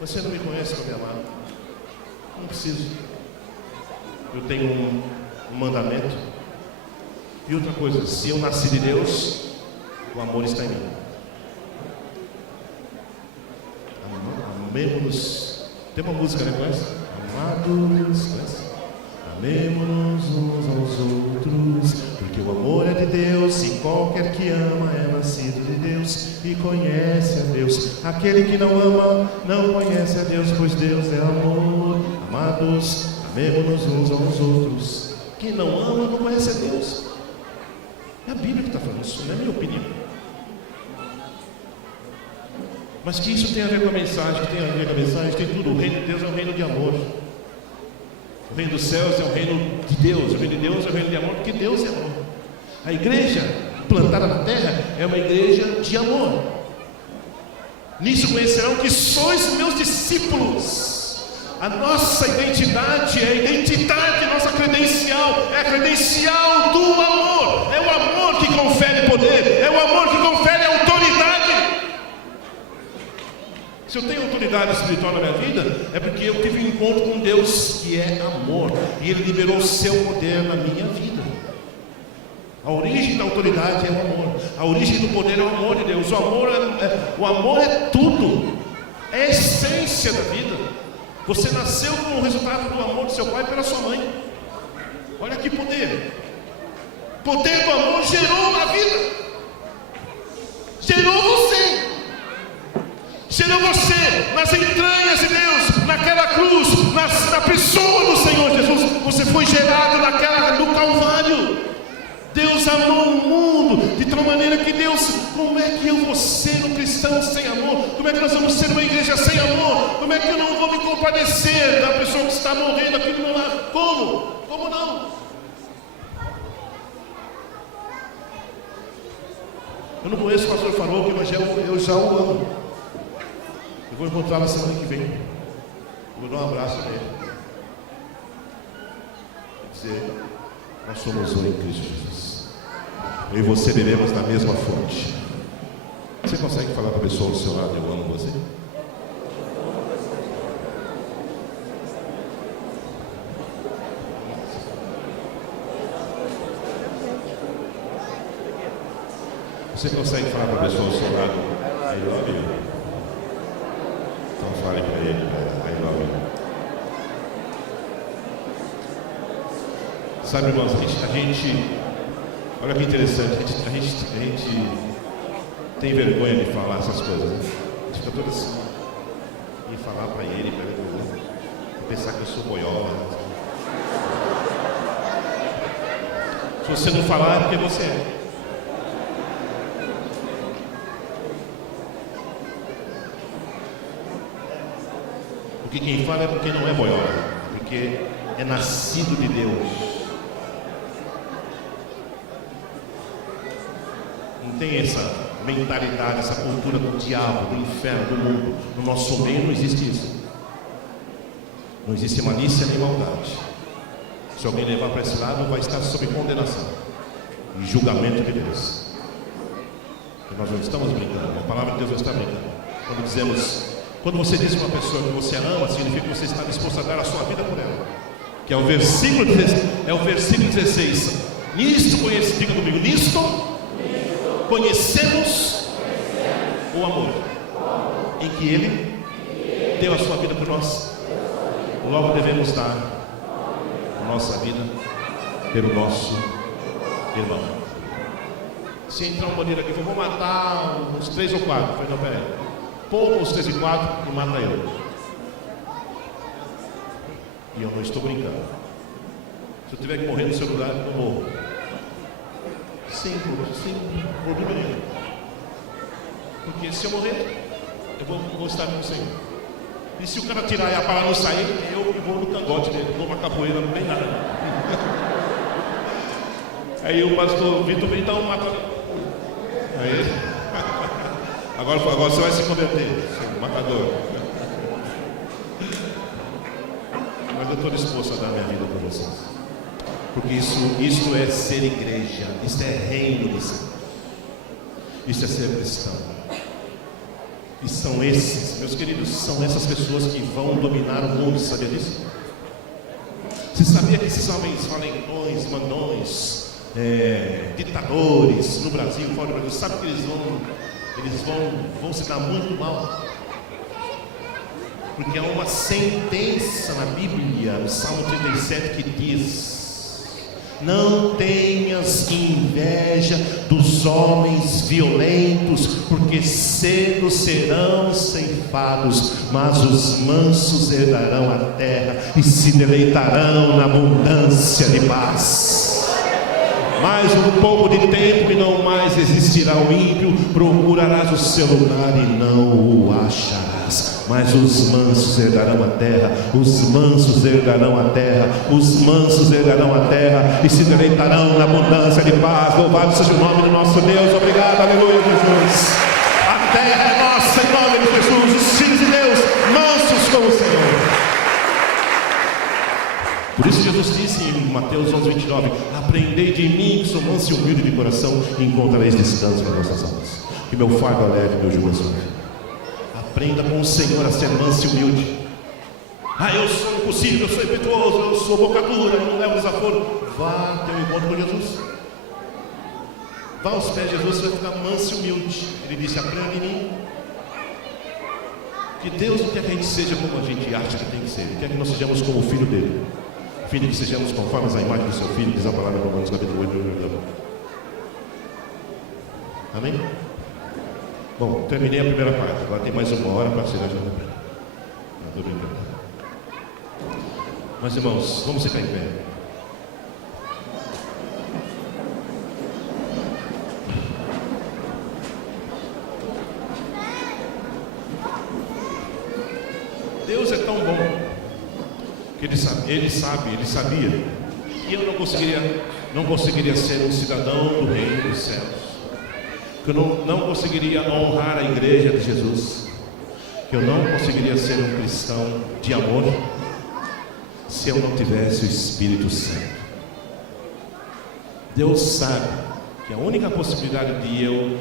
Você não me conhece para me amar. Não preciso. Eu tenho um mandamento. E outra coisa, se eu nasci de Deus, o amor está em mim. Amemos-nos. Tem uma música, né? Conhece? Amados, conhece? Amemo-nos uns aos outros, porque o amor é de Deus, e qualquer que ama é nascido de Deus e conhece a Deus. Aquele que não ama não conhece a Deus, pois Deus é amor. Amados, amemo-nos uns aos outros. Quem não ama não conhece a Deus. É a Bíblia que está falando isso, não é a minha opinião. Mas que isso tem a ver com a mensagem, que tem a ver com a mensagem, tem tudo. O reino de Deus é um reino de amor. O reino dos céus é o reino de Deus. O reino de Deus é o reino de amor, porque Deus é amor. A igreja plantada na terra é uma igreja de amor. Nisso conhecerão que sois meus discípulos. A nossa identidade é a identidade, nossa credencial é a credencial do amor. É o amor que confere poder, é o amor que confere autoridade. Se eu tenho autoridade espiritual na minha vida, é porque eu tive um encontro com Deus que é amor, e Ele liberou o seu poder na minha vida. A origem da autoridade é o amor, a origem do poder é o amor de Deus. O amor é tudo, é a essência da vida. Você nasceu como resultado do amor do seu pai pela sua mãe. Olha que poder. Poder do amor gerou a vida, gerou você. Gerou você nas entranhas de Deus, naquela cruz, na pessoa do Senhor Jesus. Você foi gerado no Calvário. Deus amou o mundo de tal maneira que Deus, como é que eu vou ser um cristão sem amor? Como é que nós vamos ser uma igreja sem amor? Como é que eu não vou me compadecer da pessoa que está morrendo aqui do meu lado? Como não? Eu não conheço o pastor Farouk, mas eu já o amo. vou encontrá-la semana que vem. Vou dar um abraço nele. Quer dizer, nós somos um em Cristo Jesus. Eu e você bebemos da mesma fonte. Você consegue falar para a pessoa ao seu lado: eu amo você? Você consegue falar para a pessoa ao seu lado: I love you? Então fale para ele: I love you. Sabe, irmãos, a gente olha que interessante, a gente tem vergonha de falar essas coisas, né? A gente fica todo assim, e falar para ele, pensar que eu sou boiola. Se você não falar, é porque você é. Porque quem fala é porque não é boiola, porque é nascido de Deus. Não tem essa mentalidade, essa cultura do diabo, do inferno, do mundo. No nosso meio não existe isso. Não existe malícia nem maldade. Se alguém levar para esse lado, vai estar sob condenação e julgamento de Deus. E nós não estamos brincando, a palavra de Deus não está brincando. Quando você diz para uma pessoa que você ama, significa que você está disposto a dar a sua vida por ela. Que é o versículo 16. Nisto conhecemos, diga comigo, nisto conhecemos o amor, em que Ele deu a sua vida por nós. Logo devemos dar a nossa vida pelo nosso irmão. Se entrar um bandido aqui, eu vou matar uns 3 ou 4. Eu falei: não, peraí, poupa os 3 e 4 e mata eu. E eu não estou brincando. Se eu tiver que morrer no seu lugar, eu morro. Sim, por dúvida nenhuma. Porque se eu morrer, eu vou estar com o Senhor. E se o cara tirar e a bala não sair, eu vou no cangote dele, vou uma capoeira, não tem nada. Aí o pastor Vitor vem dar um mata. Aí, agora você vai se converter, matador. Mas eu estou disposto a dar minha vida para vocês. Porque isso é ser igreja, isso é reino de Deus, isso é ser cristão. E são esses, meus queridos, são essas pessoas que vão dominar o mundo, sabia disso? Você sabia que esses homens valentões, mandões, ditadores no Brasil, fora do Brasil, sabe que eles vão se dar muito mal? Porque há uma sentença na Bíblia, no Salmo 37, que diz: não tenhas inveja dos homens violentos, porque cedo serão ceifados, mas os mansos herdarão a terra e se deleitarão na abundância de paz. Mais um pouco de tempo e não mais existirá o ímpio, procurarás o seu lugar e não o acharás. Mas os mansos herdarão a terra, os mansos herdarão a terra, os mansos herdarão a terra e se deleitarão na abundância de paz. Louvado seja o nome do nosso Deus. Obrigado, aleluia, Jesus. A terra é nossa em nome de Jesus. Os filhos de Deus, mansos como o Senhor. Por isso Jesus disse em Mateus 11:29: aprendei de mim, que sou manso e humilde de coração, e encontrareis descanso para vossas almas. Que meu fardo é leve e meu jugo é suave. Aprenda com o Senhor a ser manso e humilde. Eu sou impossível, eu sou impetuoso, eu sou boca dura, eu não levo desaforo. Vá ter um encontro com Jesus. Vá aos pés de Jesus, você vai ficar manso e humilde. Ele disse: aprenda em mim. Que Deus não quer que a gente seja como a gente acha que tem que ser. Ele quer que nós sejamos como o Filho dele. Filho, que sejamos conformes à imagem do seu Filho, diz a palavra em Romanos capítulo 8. Amém? Bom, terminei a primeira parte. Agora tem mais 1 hora para ser a janta. Estou brincando. Mas, irmãos, vamos ficar em pé. Deus é tão bom que ele sabia que eu não conseguiria ser um cidadão do reino dos céus, que eu não conseguiria honrar a igreja de Jesus, que eu não conseguiria ser um cristão de amor se eu não tivesse o Espírito Santo. Deus sabe que a única possibilidade de eu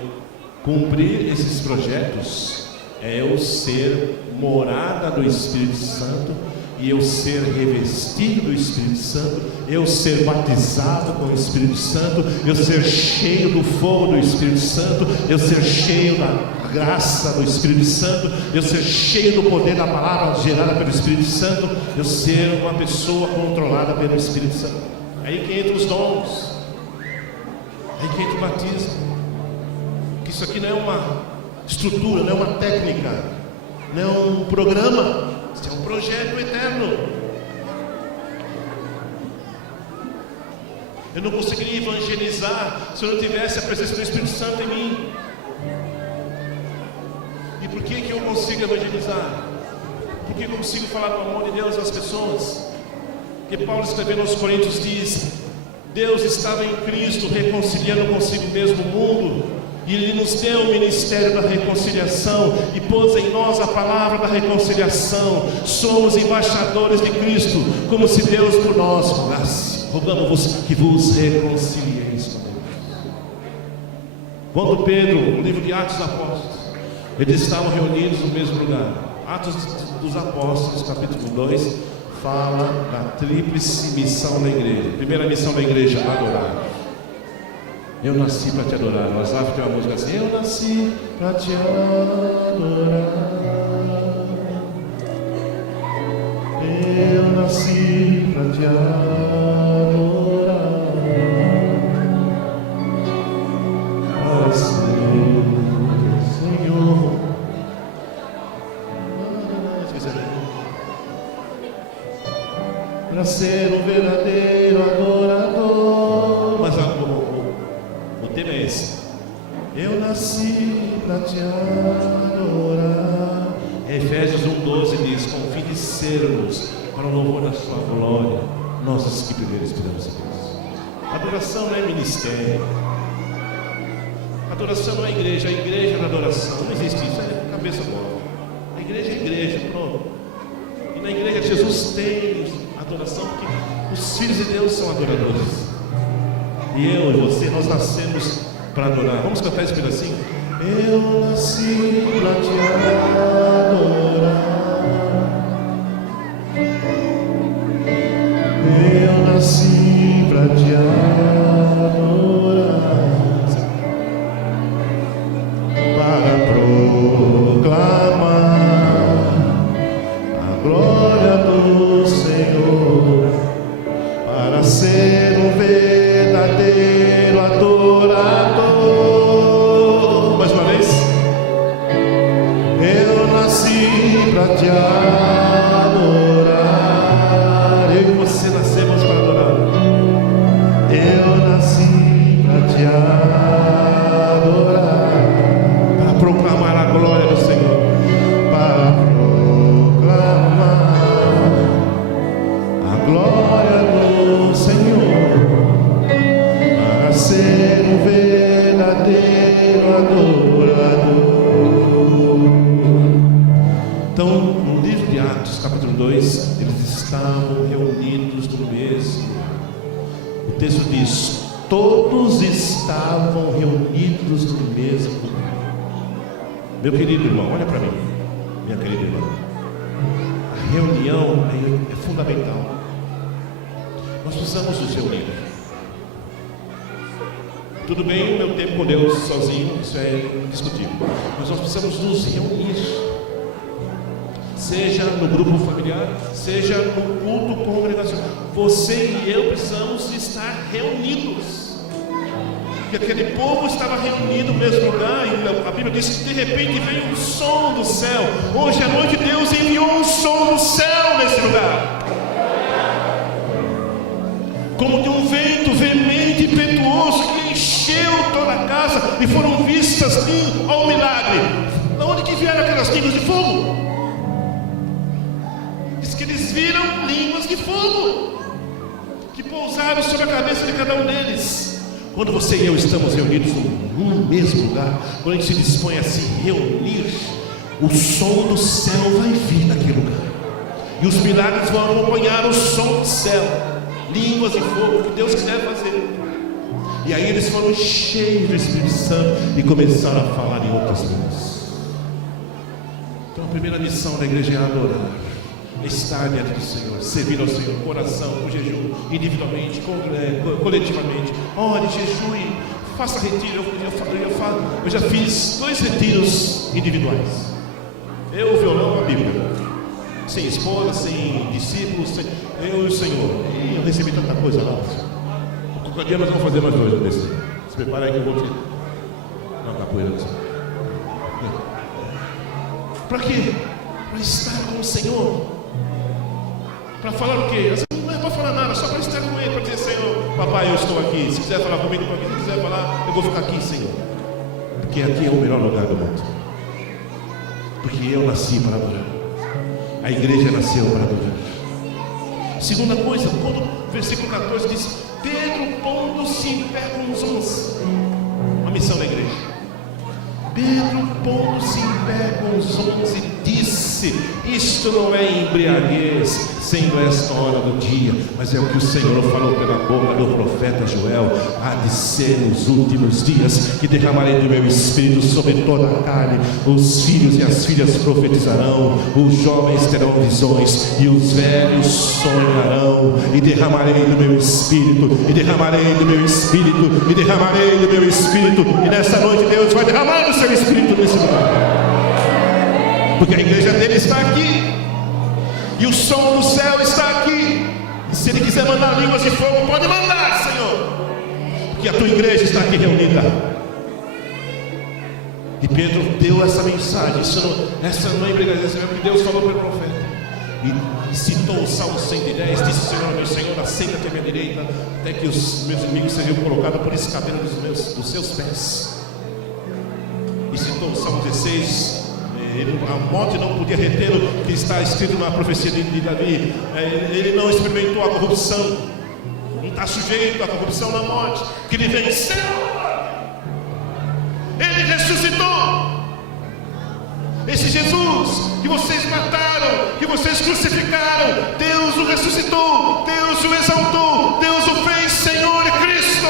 cumprir esses projetos é eu ser morada do Espírito Santo, e eu ser revestido do Espírito Santo, eu ser batizado com o Espírito Santo, eu ser cheio do fogo do Espírito Santo, eu ser cheio da graça do Espírito Santo, eu ser cheio do poder da palavra gerada pelo Espírito Santo, eu ser uma pessoa controlada pelo Espírito Santo. Aí que entra os dons, aí que entra o batismo. Que isso aqui não é uma estrutura, não é uma técnica, não é um programa, isso é um projeto eterno. Eu não conseguiria evangelizar se eu não tivesse a presença do Espírito Santo em mim. E por que eu consigo evangelizar? Por que eu consigo falar do amor de Deus às pessoas? Porque Paulo, escrevendo aos Coríntios, diz: Deus estava em Cristo reconciliando consigo mesmo o mundo, e Ele nos deu o ministério da reconciliação e pôs em nós a palavra da reconciliação. Somos embaixadores de Cristo, como se Deus por nós rogasse. Rogamos-vos que vos reconcilieis com Deus. Quando Pedro, no livro de Atos dos Apóstolos, eles estavam reunidos no mesmo lugar. Atos dos Apóstolos, capítulo 2, fala da tríplice missão da igreja. Primeira missão da igreja: adorar. Eu nasci para te adorar. O Asaf tem uma música assim: eu nasci para te adorar. Eu nasci para te adorar. Para ser Senhor. Para ser um verdadeiro adorador. Mas o tema é esse: eu nasci para te adorar. Efésios 1:12 diz: com o fim de sermos para o louvor da sua glória, nós que primeiro esperamos a Deus. Adoração não é ministério, adoração não é igreja. A igreja é adoração, não existe isso, é cabeça boa. A igreja é igreja, pronto. E na igreja Jesus tem adoração, porque os filhos de Deus são adoradores. E eu e você, nós nascemos para adorar. Vamos cantar esse pedacinho? Eu nasci para te adorar. Eu nasci para te adorar. Para proclamar a glória do Senhor, para ser um verdadeiro adorador. Mais uma vez. Eu nasci para te adorar. Eu e você nascemos para adorar. Eu nasci para te adorar, para proclamar a glória do Senhor, para proclamar a glória do Senhor, para ser um verdadeiro adorador. Então, no livro de Atos, capítulo 2, eles estavam reunidos no mesmo. O texto diz: todos estavam reunidos no mesmo lugar. Meu querido irmão, olha para mim, minha querida irmã. A reunião é fundamental. Nós precisamos nos reunir. Tudo bem, o meu tempo com Deus sozinho, isso é indiscutível. Mas nós precisamos nos reunir. Seja no grupo familiar, seja no culto congregacional. Você e eu precisamos estar reunidos. Porque aquele povo estava reunido no mesmo lugar. E a Bíblia diz que de repente veio um som do céu. Hoje à noite Deus enviou um som do céu nesse lugar, como de um vento veemente e impetuoso que encheu toda a casa, e foram vistas ao milagre. De onde que vieram aquelas línguas de fogo? Diz que eles viram línguas de fogo que pousaram sobre a cabeça de cada um deles. Quando você e eu estamos reunidos no mesmo lugar, quando a gente se dispõe a se reunir, o som do céu vai vir naquele lugar, e os milagres vão acompanhar o som do céu, línguas de fogo, que Deus quiser fazer. E aí eles foram cheios do Espírito Santo e começaram a falar em outras línguas. Então a primeira missão da igreja é adorar, é estar diante do Senhor, servir ao Senhor, com oração, com jejum, individualmente, coletivamente. Ore, jejue, faça retiro. Eu já fiz 2 retiros individuais. Eu, o violão, a Bíblia, sem esposa, sem discípulos, eu e o Senhor. E eu recebi tanta coisa lá. Qualquer dia nós vamos fazer mais 2 desse. Se prepara aí que eu vou te... Não, capoeira. Para quê? Para estar com o Senhor. Para falar o quê? Não é para falar nada, só para estar com Ele, para dizer: Senhor, papai, eu estou aqui. Se quiser falar comigo, se quiser falar, eu vou ficar aqui, Senhor. Porque aqui é o melhor lugar do mundo. Porque eu nasci para adorar. A igreja nasceu para adorar. Segunda coisa, quando o versículo 14 diz: Pedro pondo-se em pé com os 11. Uma missão da igreja. Pedro pondo-se em pé com os 11 disse: isto não é embriaguez, sendo esta hora do dia, mas é o que o Senhor falou pela boca do profeta Joel: há de ser nos últimos dias que derramarei do meu espírito sobre toda a carne, os filhos e as filhas profetizarão, os jovens terão visões e os velhos sonharão, e derramarei do meu espírito, e derramarei do meu espírito, e derramarei do meu espírito. E nesta noite Deus vai derramar o seu espírito nesse lugar, porque a igreja dele está aqui, e o som do céu está aqui. E se ele quiser mandar línguas de fogo, pode mandar, Senhor, porque a tua igreja está aqui reunida. E Pedro deu essa mensagem. Essa não é embriaguez, é o que Deus falou pelo profeta. E citou o Salmo 110, disse: Senhor, meu Senhor, aceita-te à minha direita, até que os meus inimigos sejam colocados por escabeira dos seus pés. E citou o Salmo 16, a morte não podia retê-lo, que está escrito na profecia de Davi. Ele não experimentou a corrupção, não está sujeito à corrupção na morte, que ele venceu, ele ressuscitou. Esse Jesus que vocês mataram, que vocês crucificaram, Deus o ressuscitou, Deus o exaltou, Deus o fez Senhor e Cristo.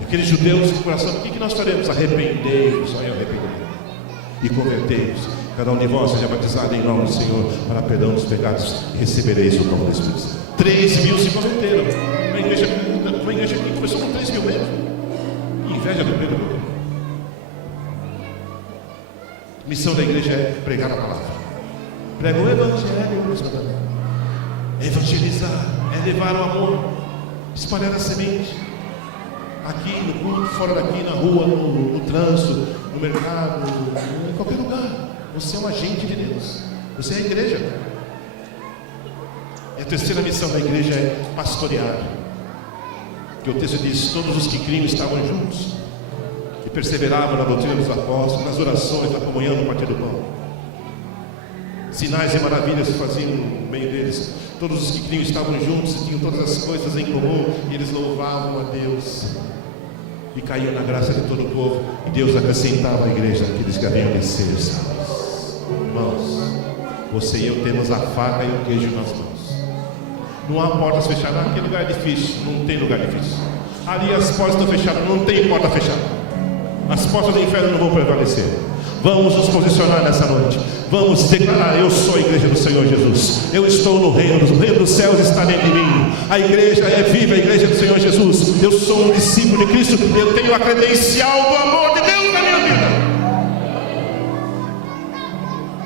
Aqueles judeus com o coração: o que nós faremos? Arrependei-vos, olha, arrependei e convertei-vos, cada um de vós seja batizado em nome do Senhor para perdão dos pecados, e recebereis o dom do Espírito Santo. 3.000 se converteram. Uma igreja que começou com 3.000 mesmo. Inveja do Pedro. Missão da igreja é pregar a palavra. Prega o evangelho, evangelizar, é levar o amor, espalhar a semente, aqui no culto, fora daqui, na rua, no trânsito, no mercado, em qualquer lugar. Você é um agente de Deus, você é a igreja. E a terceira missão da igreja é pastorear, que o texto diz: todos os que criam estavam juntos e perseveravam na doutrina dos apóstolos, nas orações, na comunhão, no partir do pão. Sinais e maravilhas se faziam no meio deles. Todos os que criam estavam juntos e tinham todas as coisas em comum, e eles louvavam a Deus e caíam na graça de todo o povo, e Deus acrescentava à igreja aqueles que haviam de ser salvos. Irmãos, você e eu temos a faca e o queijo nas mãos. Não há portas fechadas. Aquele lugar é difícil, não tem lugar difícil. Ali as portas estão fechadas, não tem porta fechada. As portas do inferno não vão prevalecer. Vamos nos posicionar nessa noite. Vamos declarar: eu sou a igreja do Senhor Jesus. Eu estou no reino dos céus está dentro de mim. A igreja é viva, a igreja do Senhor Jesus. Eu sou um discípulo de Cristo. Eu tenho a credencial do amor de Deus na minha vida.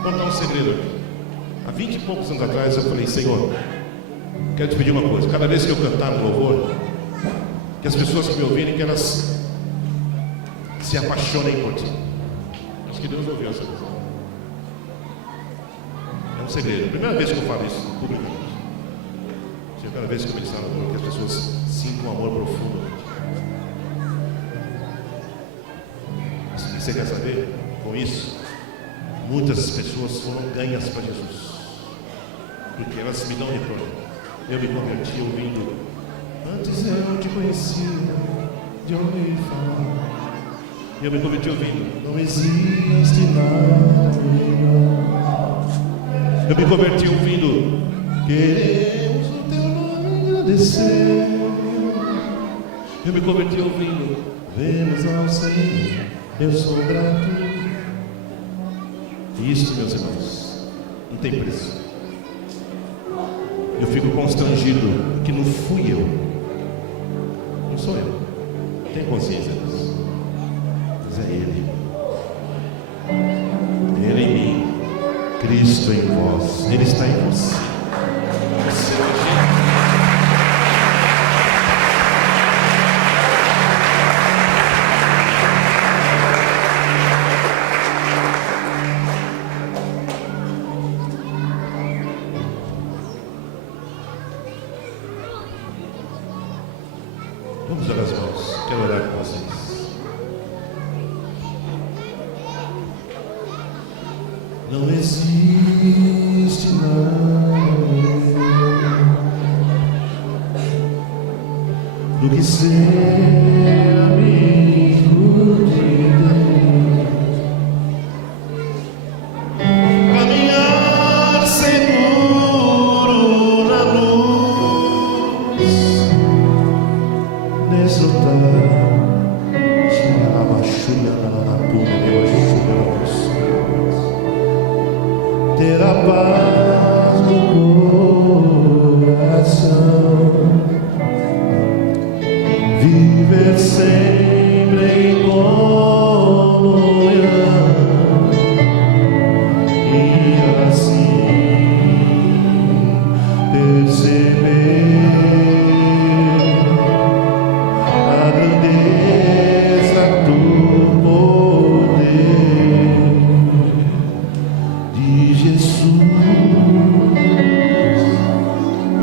Vou dar um segredo aqui. Há 20 e poucos anos atrás eu falei: Senhor, quero te pedir uma coisa. Cada vez que eu cantar no louvor, que as pessoas que me ouvirem, que elas se apaixonem por ti. Acho que Deus ouviu essa coisa. É um segredo. A primeira vez que eu falo isso publicamente. A primeira vez que eu ministro no louvor, que as pessoas sintam um amor profundo. Você quer saber? Com isso, muitas pessoas foram ganhas para Jesus, porque elas me dão retorno. Eu me converti ouvindo: antes eu te conhecia de ouvir falar, E eu me converti ouvindo: não existe nada melhor. Eu me converti ouvindo: queremos o teu nome agradecer. Eu me converti ouvindo: vemos ao Senhor, eu sou grato. E isso, meus irmãos, não tem preço. Eu fico constrangido que não fui eu, não sou eu. Tenho consciência disso. Mas é Ele. Ele em mim, Cristo em vós. Ele está em você. Você hoje. Vamos dar as mãos. Quero orar com vocês. Não existe nada do que ser amigo de Deus. Caminhar seguro na luz, desfrutar, chegar a baixulha na puna de ter a paz no coração, viver sempre em comunhão e assim perceber a grandeza do poder de Jesus,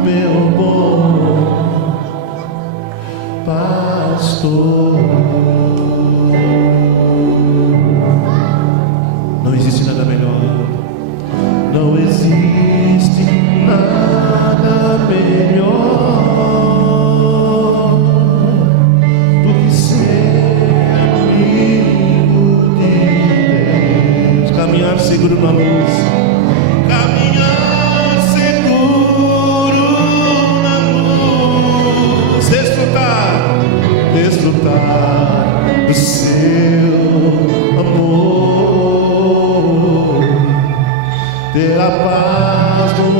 meu bom pastor. Não existe nada melhor, não existe nada melhor do que ser amigo de Deus. Caminhar seguro na luz, caminhar seguro na luz, desfrutar do seu amor, ter a paz no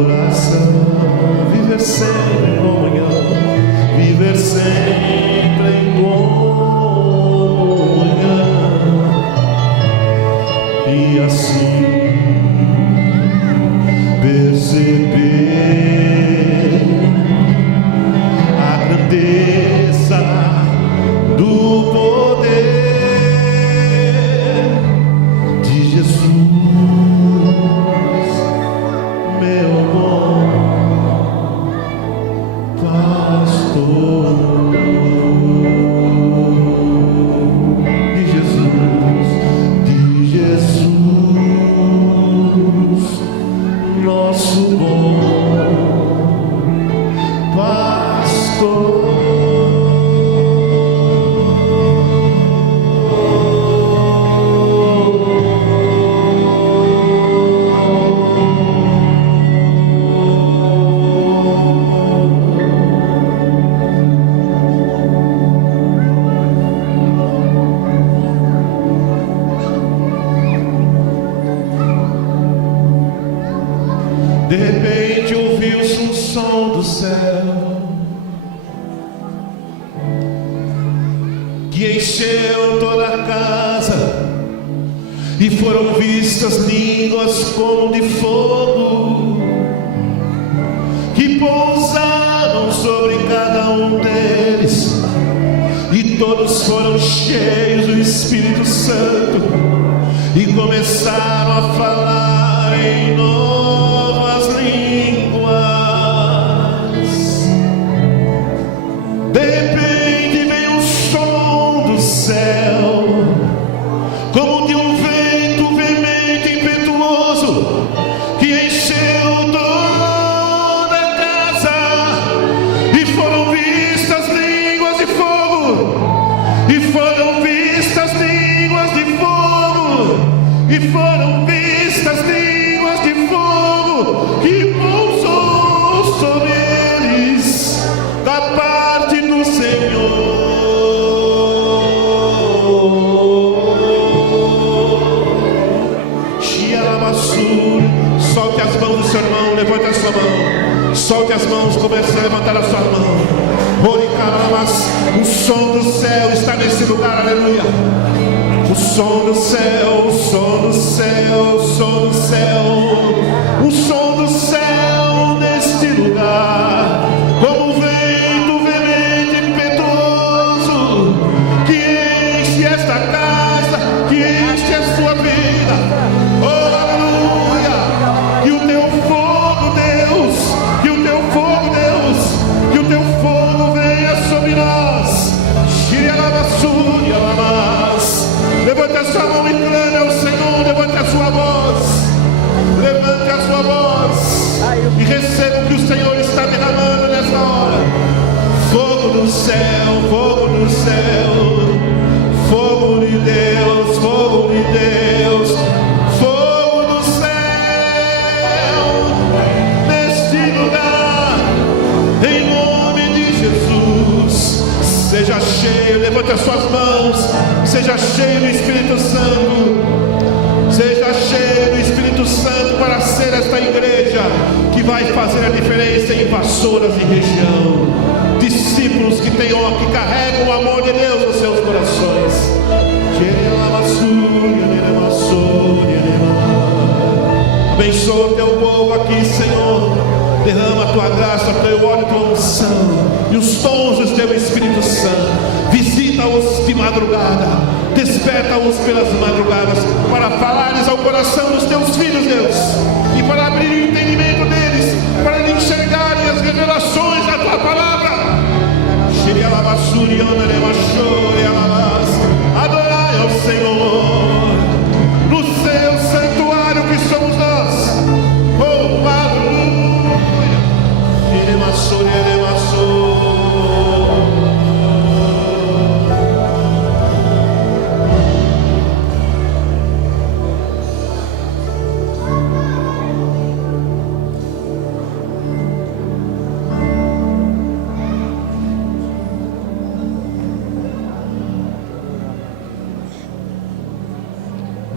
coração, viver sempre em comunhão, viver sempre em comunhão e assim perceber a grandeza do poder de Jesus, meu bom pastor. De Jesus, nosso bom pastor. De repente ouviu-se um som do céu que encheu toda a casa, e foram vistas línguas como de fogo que pousaram sobre cada um deles, e todos foram cheios do Espírito Santo e começaram a falar em novas línguas. De repente veio um som do céu, como de um vento veemente e impetuoso, que encheu toda a casa, e foram vistas línguas de fogo, e foram O som do céu está nesse lugar, aleluia. O som do céu, o som do céu, o som do céu, o som do céu neste lugar, como um vento veemente e impetuoso, que enche esta casa, que enche a sua vida. Oh, aleluia! Que o teu fogo, Deus, que o teu fogo, Deus, que o teu fogo venha sobre nós. Levante a sua mão e clame ao Senhor. Levante a sua voz. Levante a sua voz e receba o que o Senhor está derramando nessa hora. Fogo do céu, fogo do céu, fogo de Deus, fogo de Deus, fogo do céu neste lugar, em nome de Jesus. Seja cheio, levante as suas mãos, seja cheio do Espírito Santo, seja cheio do Espírito Santo para ser esta igreja que vai fazer a diferença em Vassouras e região. Discípulos que carregam o amor de Deus nos seus corações. Abençoa o teu povo aqui, Senhor. Derrama a tua graça, teu óleo, tua unção e os tons do teu Espírito Santo. Visita-os de madrugada, desperta-os pelas madrugadas, para falares ao coração dos teus filhos, Deus, e para abrir o entendimento deles, para enxergarem as revelações da tua palavra. Adorai ao Senhor no seu santuário que somos nós. Oh, aleluia.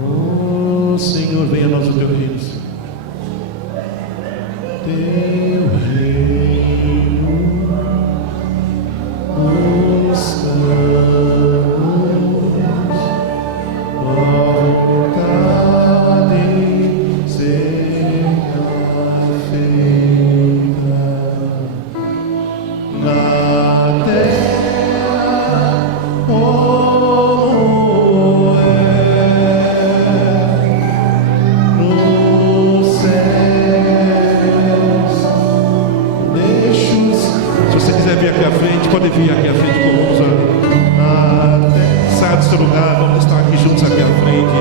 Oh, Senhor, venha a nós o teu reino. Teu reino buscamos, vontade seja feita na terra como é nos céus. Se você quiser vir aqui à frente, pode vir aqui à frente conosco. Sai do seu lugar, vamos estar aqui juntos aqui à frente.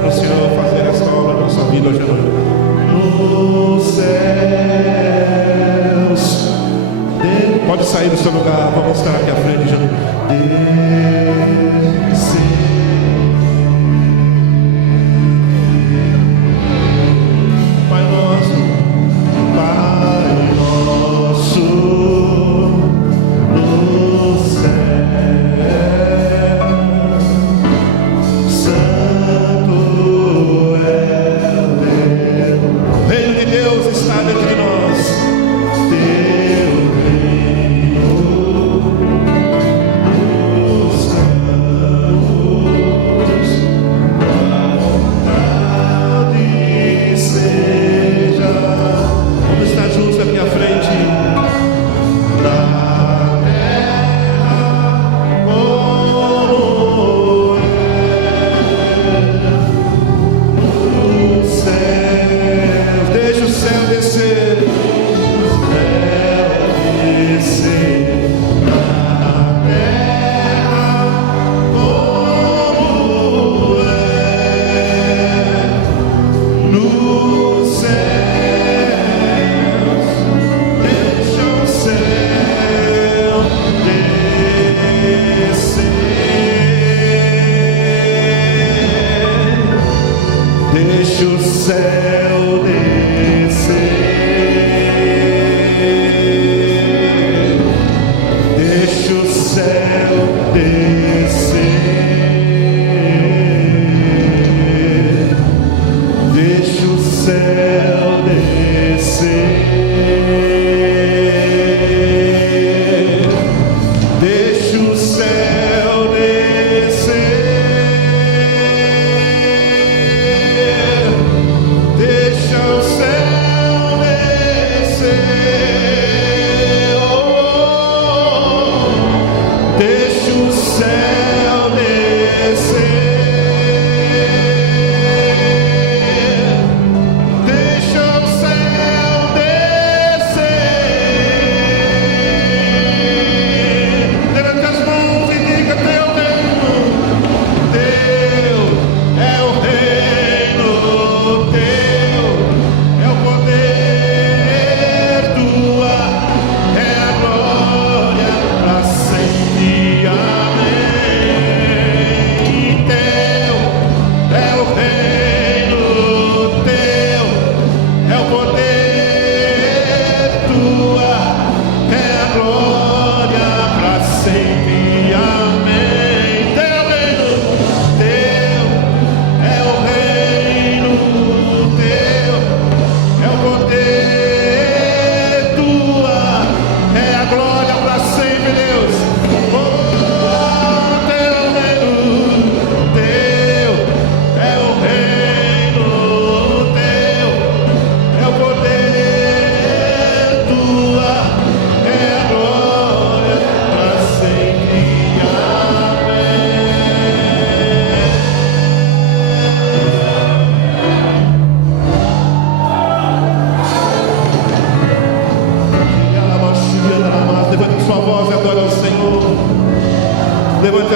Para o Senhor fazer esta obra na nossa vida hoje à noite. Nos céus. Pode sair do seu lugar, vamos estar aqui à frente já. Pai nosso, no céu, Santo é o Deus. O reino de Deus está dentro de nós. Teu reino nos céus.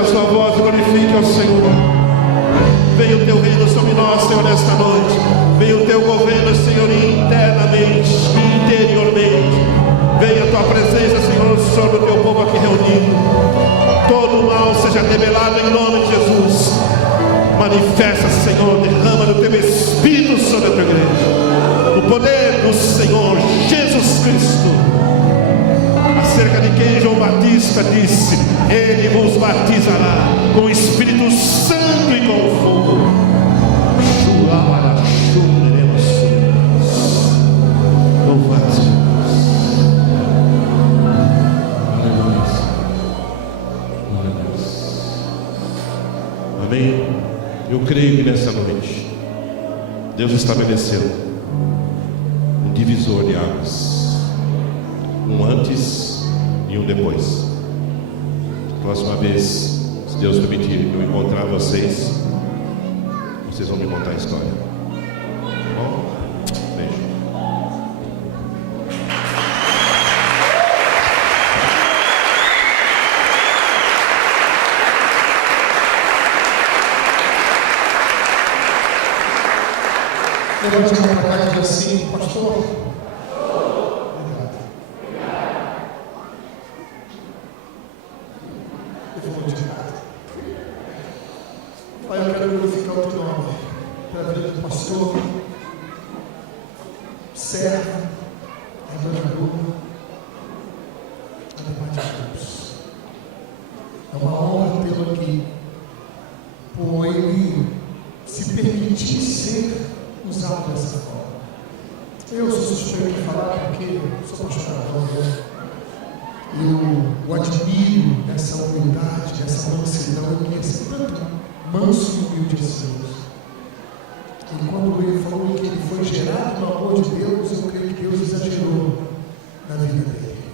a sua voz e glorifique ao Senhor. Venha o teu reino sobre nós, Senhor, nesta noite. Venha o teu governo, Senhor, internamente, interiormente. Venha a tua presença, Senhor, sobre o teu povo aqui reunido. Todo o mal seja debelado em nome de Jesus. Manifesta, Senhor, derrama o teu Espírito sobre a tua igreja. O poder do Senhor Jesus Cristo. Acerca de quem João Batista disse: Ele vos batizará com o Espírito Santo e com fogo. Louvado. Glória a Deus. Amém. Eu creio que nessa noite Deus estabeleceu um divisor de águas, um antes e um depois. Próxima vez, se Deus permitir eu encontrar vocês vão me contar a história. Bom, beijo. Levante a mão para cá e diz assim: pastor. Pai, eu quero glorificar o teu nome pela vida do pastor, servo, adorador, ademais de Deus. É uma honra tê-lo aqui, por ele se permitir ser usado dessa forma. Eu sou suspeito de falar porque sou apaixonado por ele. Eu o admiro nessa humildade, nessa mansidão. Eu queria ser tanto manso e humilde assim. E quando ele falou que ele foi gerado no amor de Deus, eu creio que Deus exagerou na vida dele.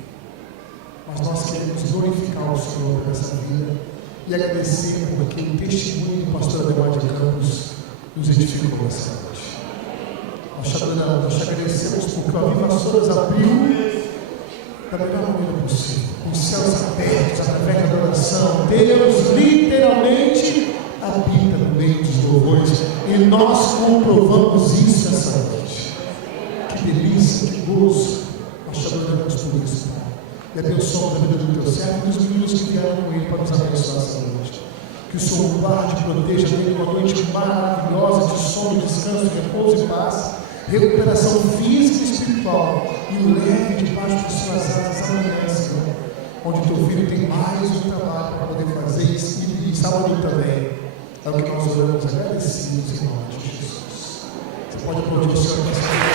Mas nós queremos glorificar o Senhor por essa vida e agradecer porque o testemunho do pastor Ademar de Campos nos edificou nessa noite. Nós te agradecemos porque o Aviva Soras abriu da melhor maneira possível, com os céus abertos, através da adoração. Deus literalmente habita no meio dos louvores e nós comprovamos isso essa noite. Que delícia, que gozo. Nós te adoramos por isso, Pai. E abençoa a vida do teu servo e dos meninos que vieram com ele para nos abençoar essa noite. Que o Senhor guarde e proteja dele uma noite maravilhosa de sono, descanso, repouso e paz, recuperação física e espiritual, e o leve debaixo de suas asas amanhã, Senhor, onde teu filho tem mais um trabalho para poder fazer isso, e sábado também. É o que nós oramos agradecidos em nome de Jesus. Você pode aplaudir o Senhor.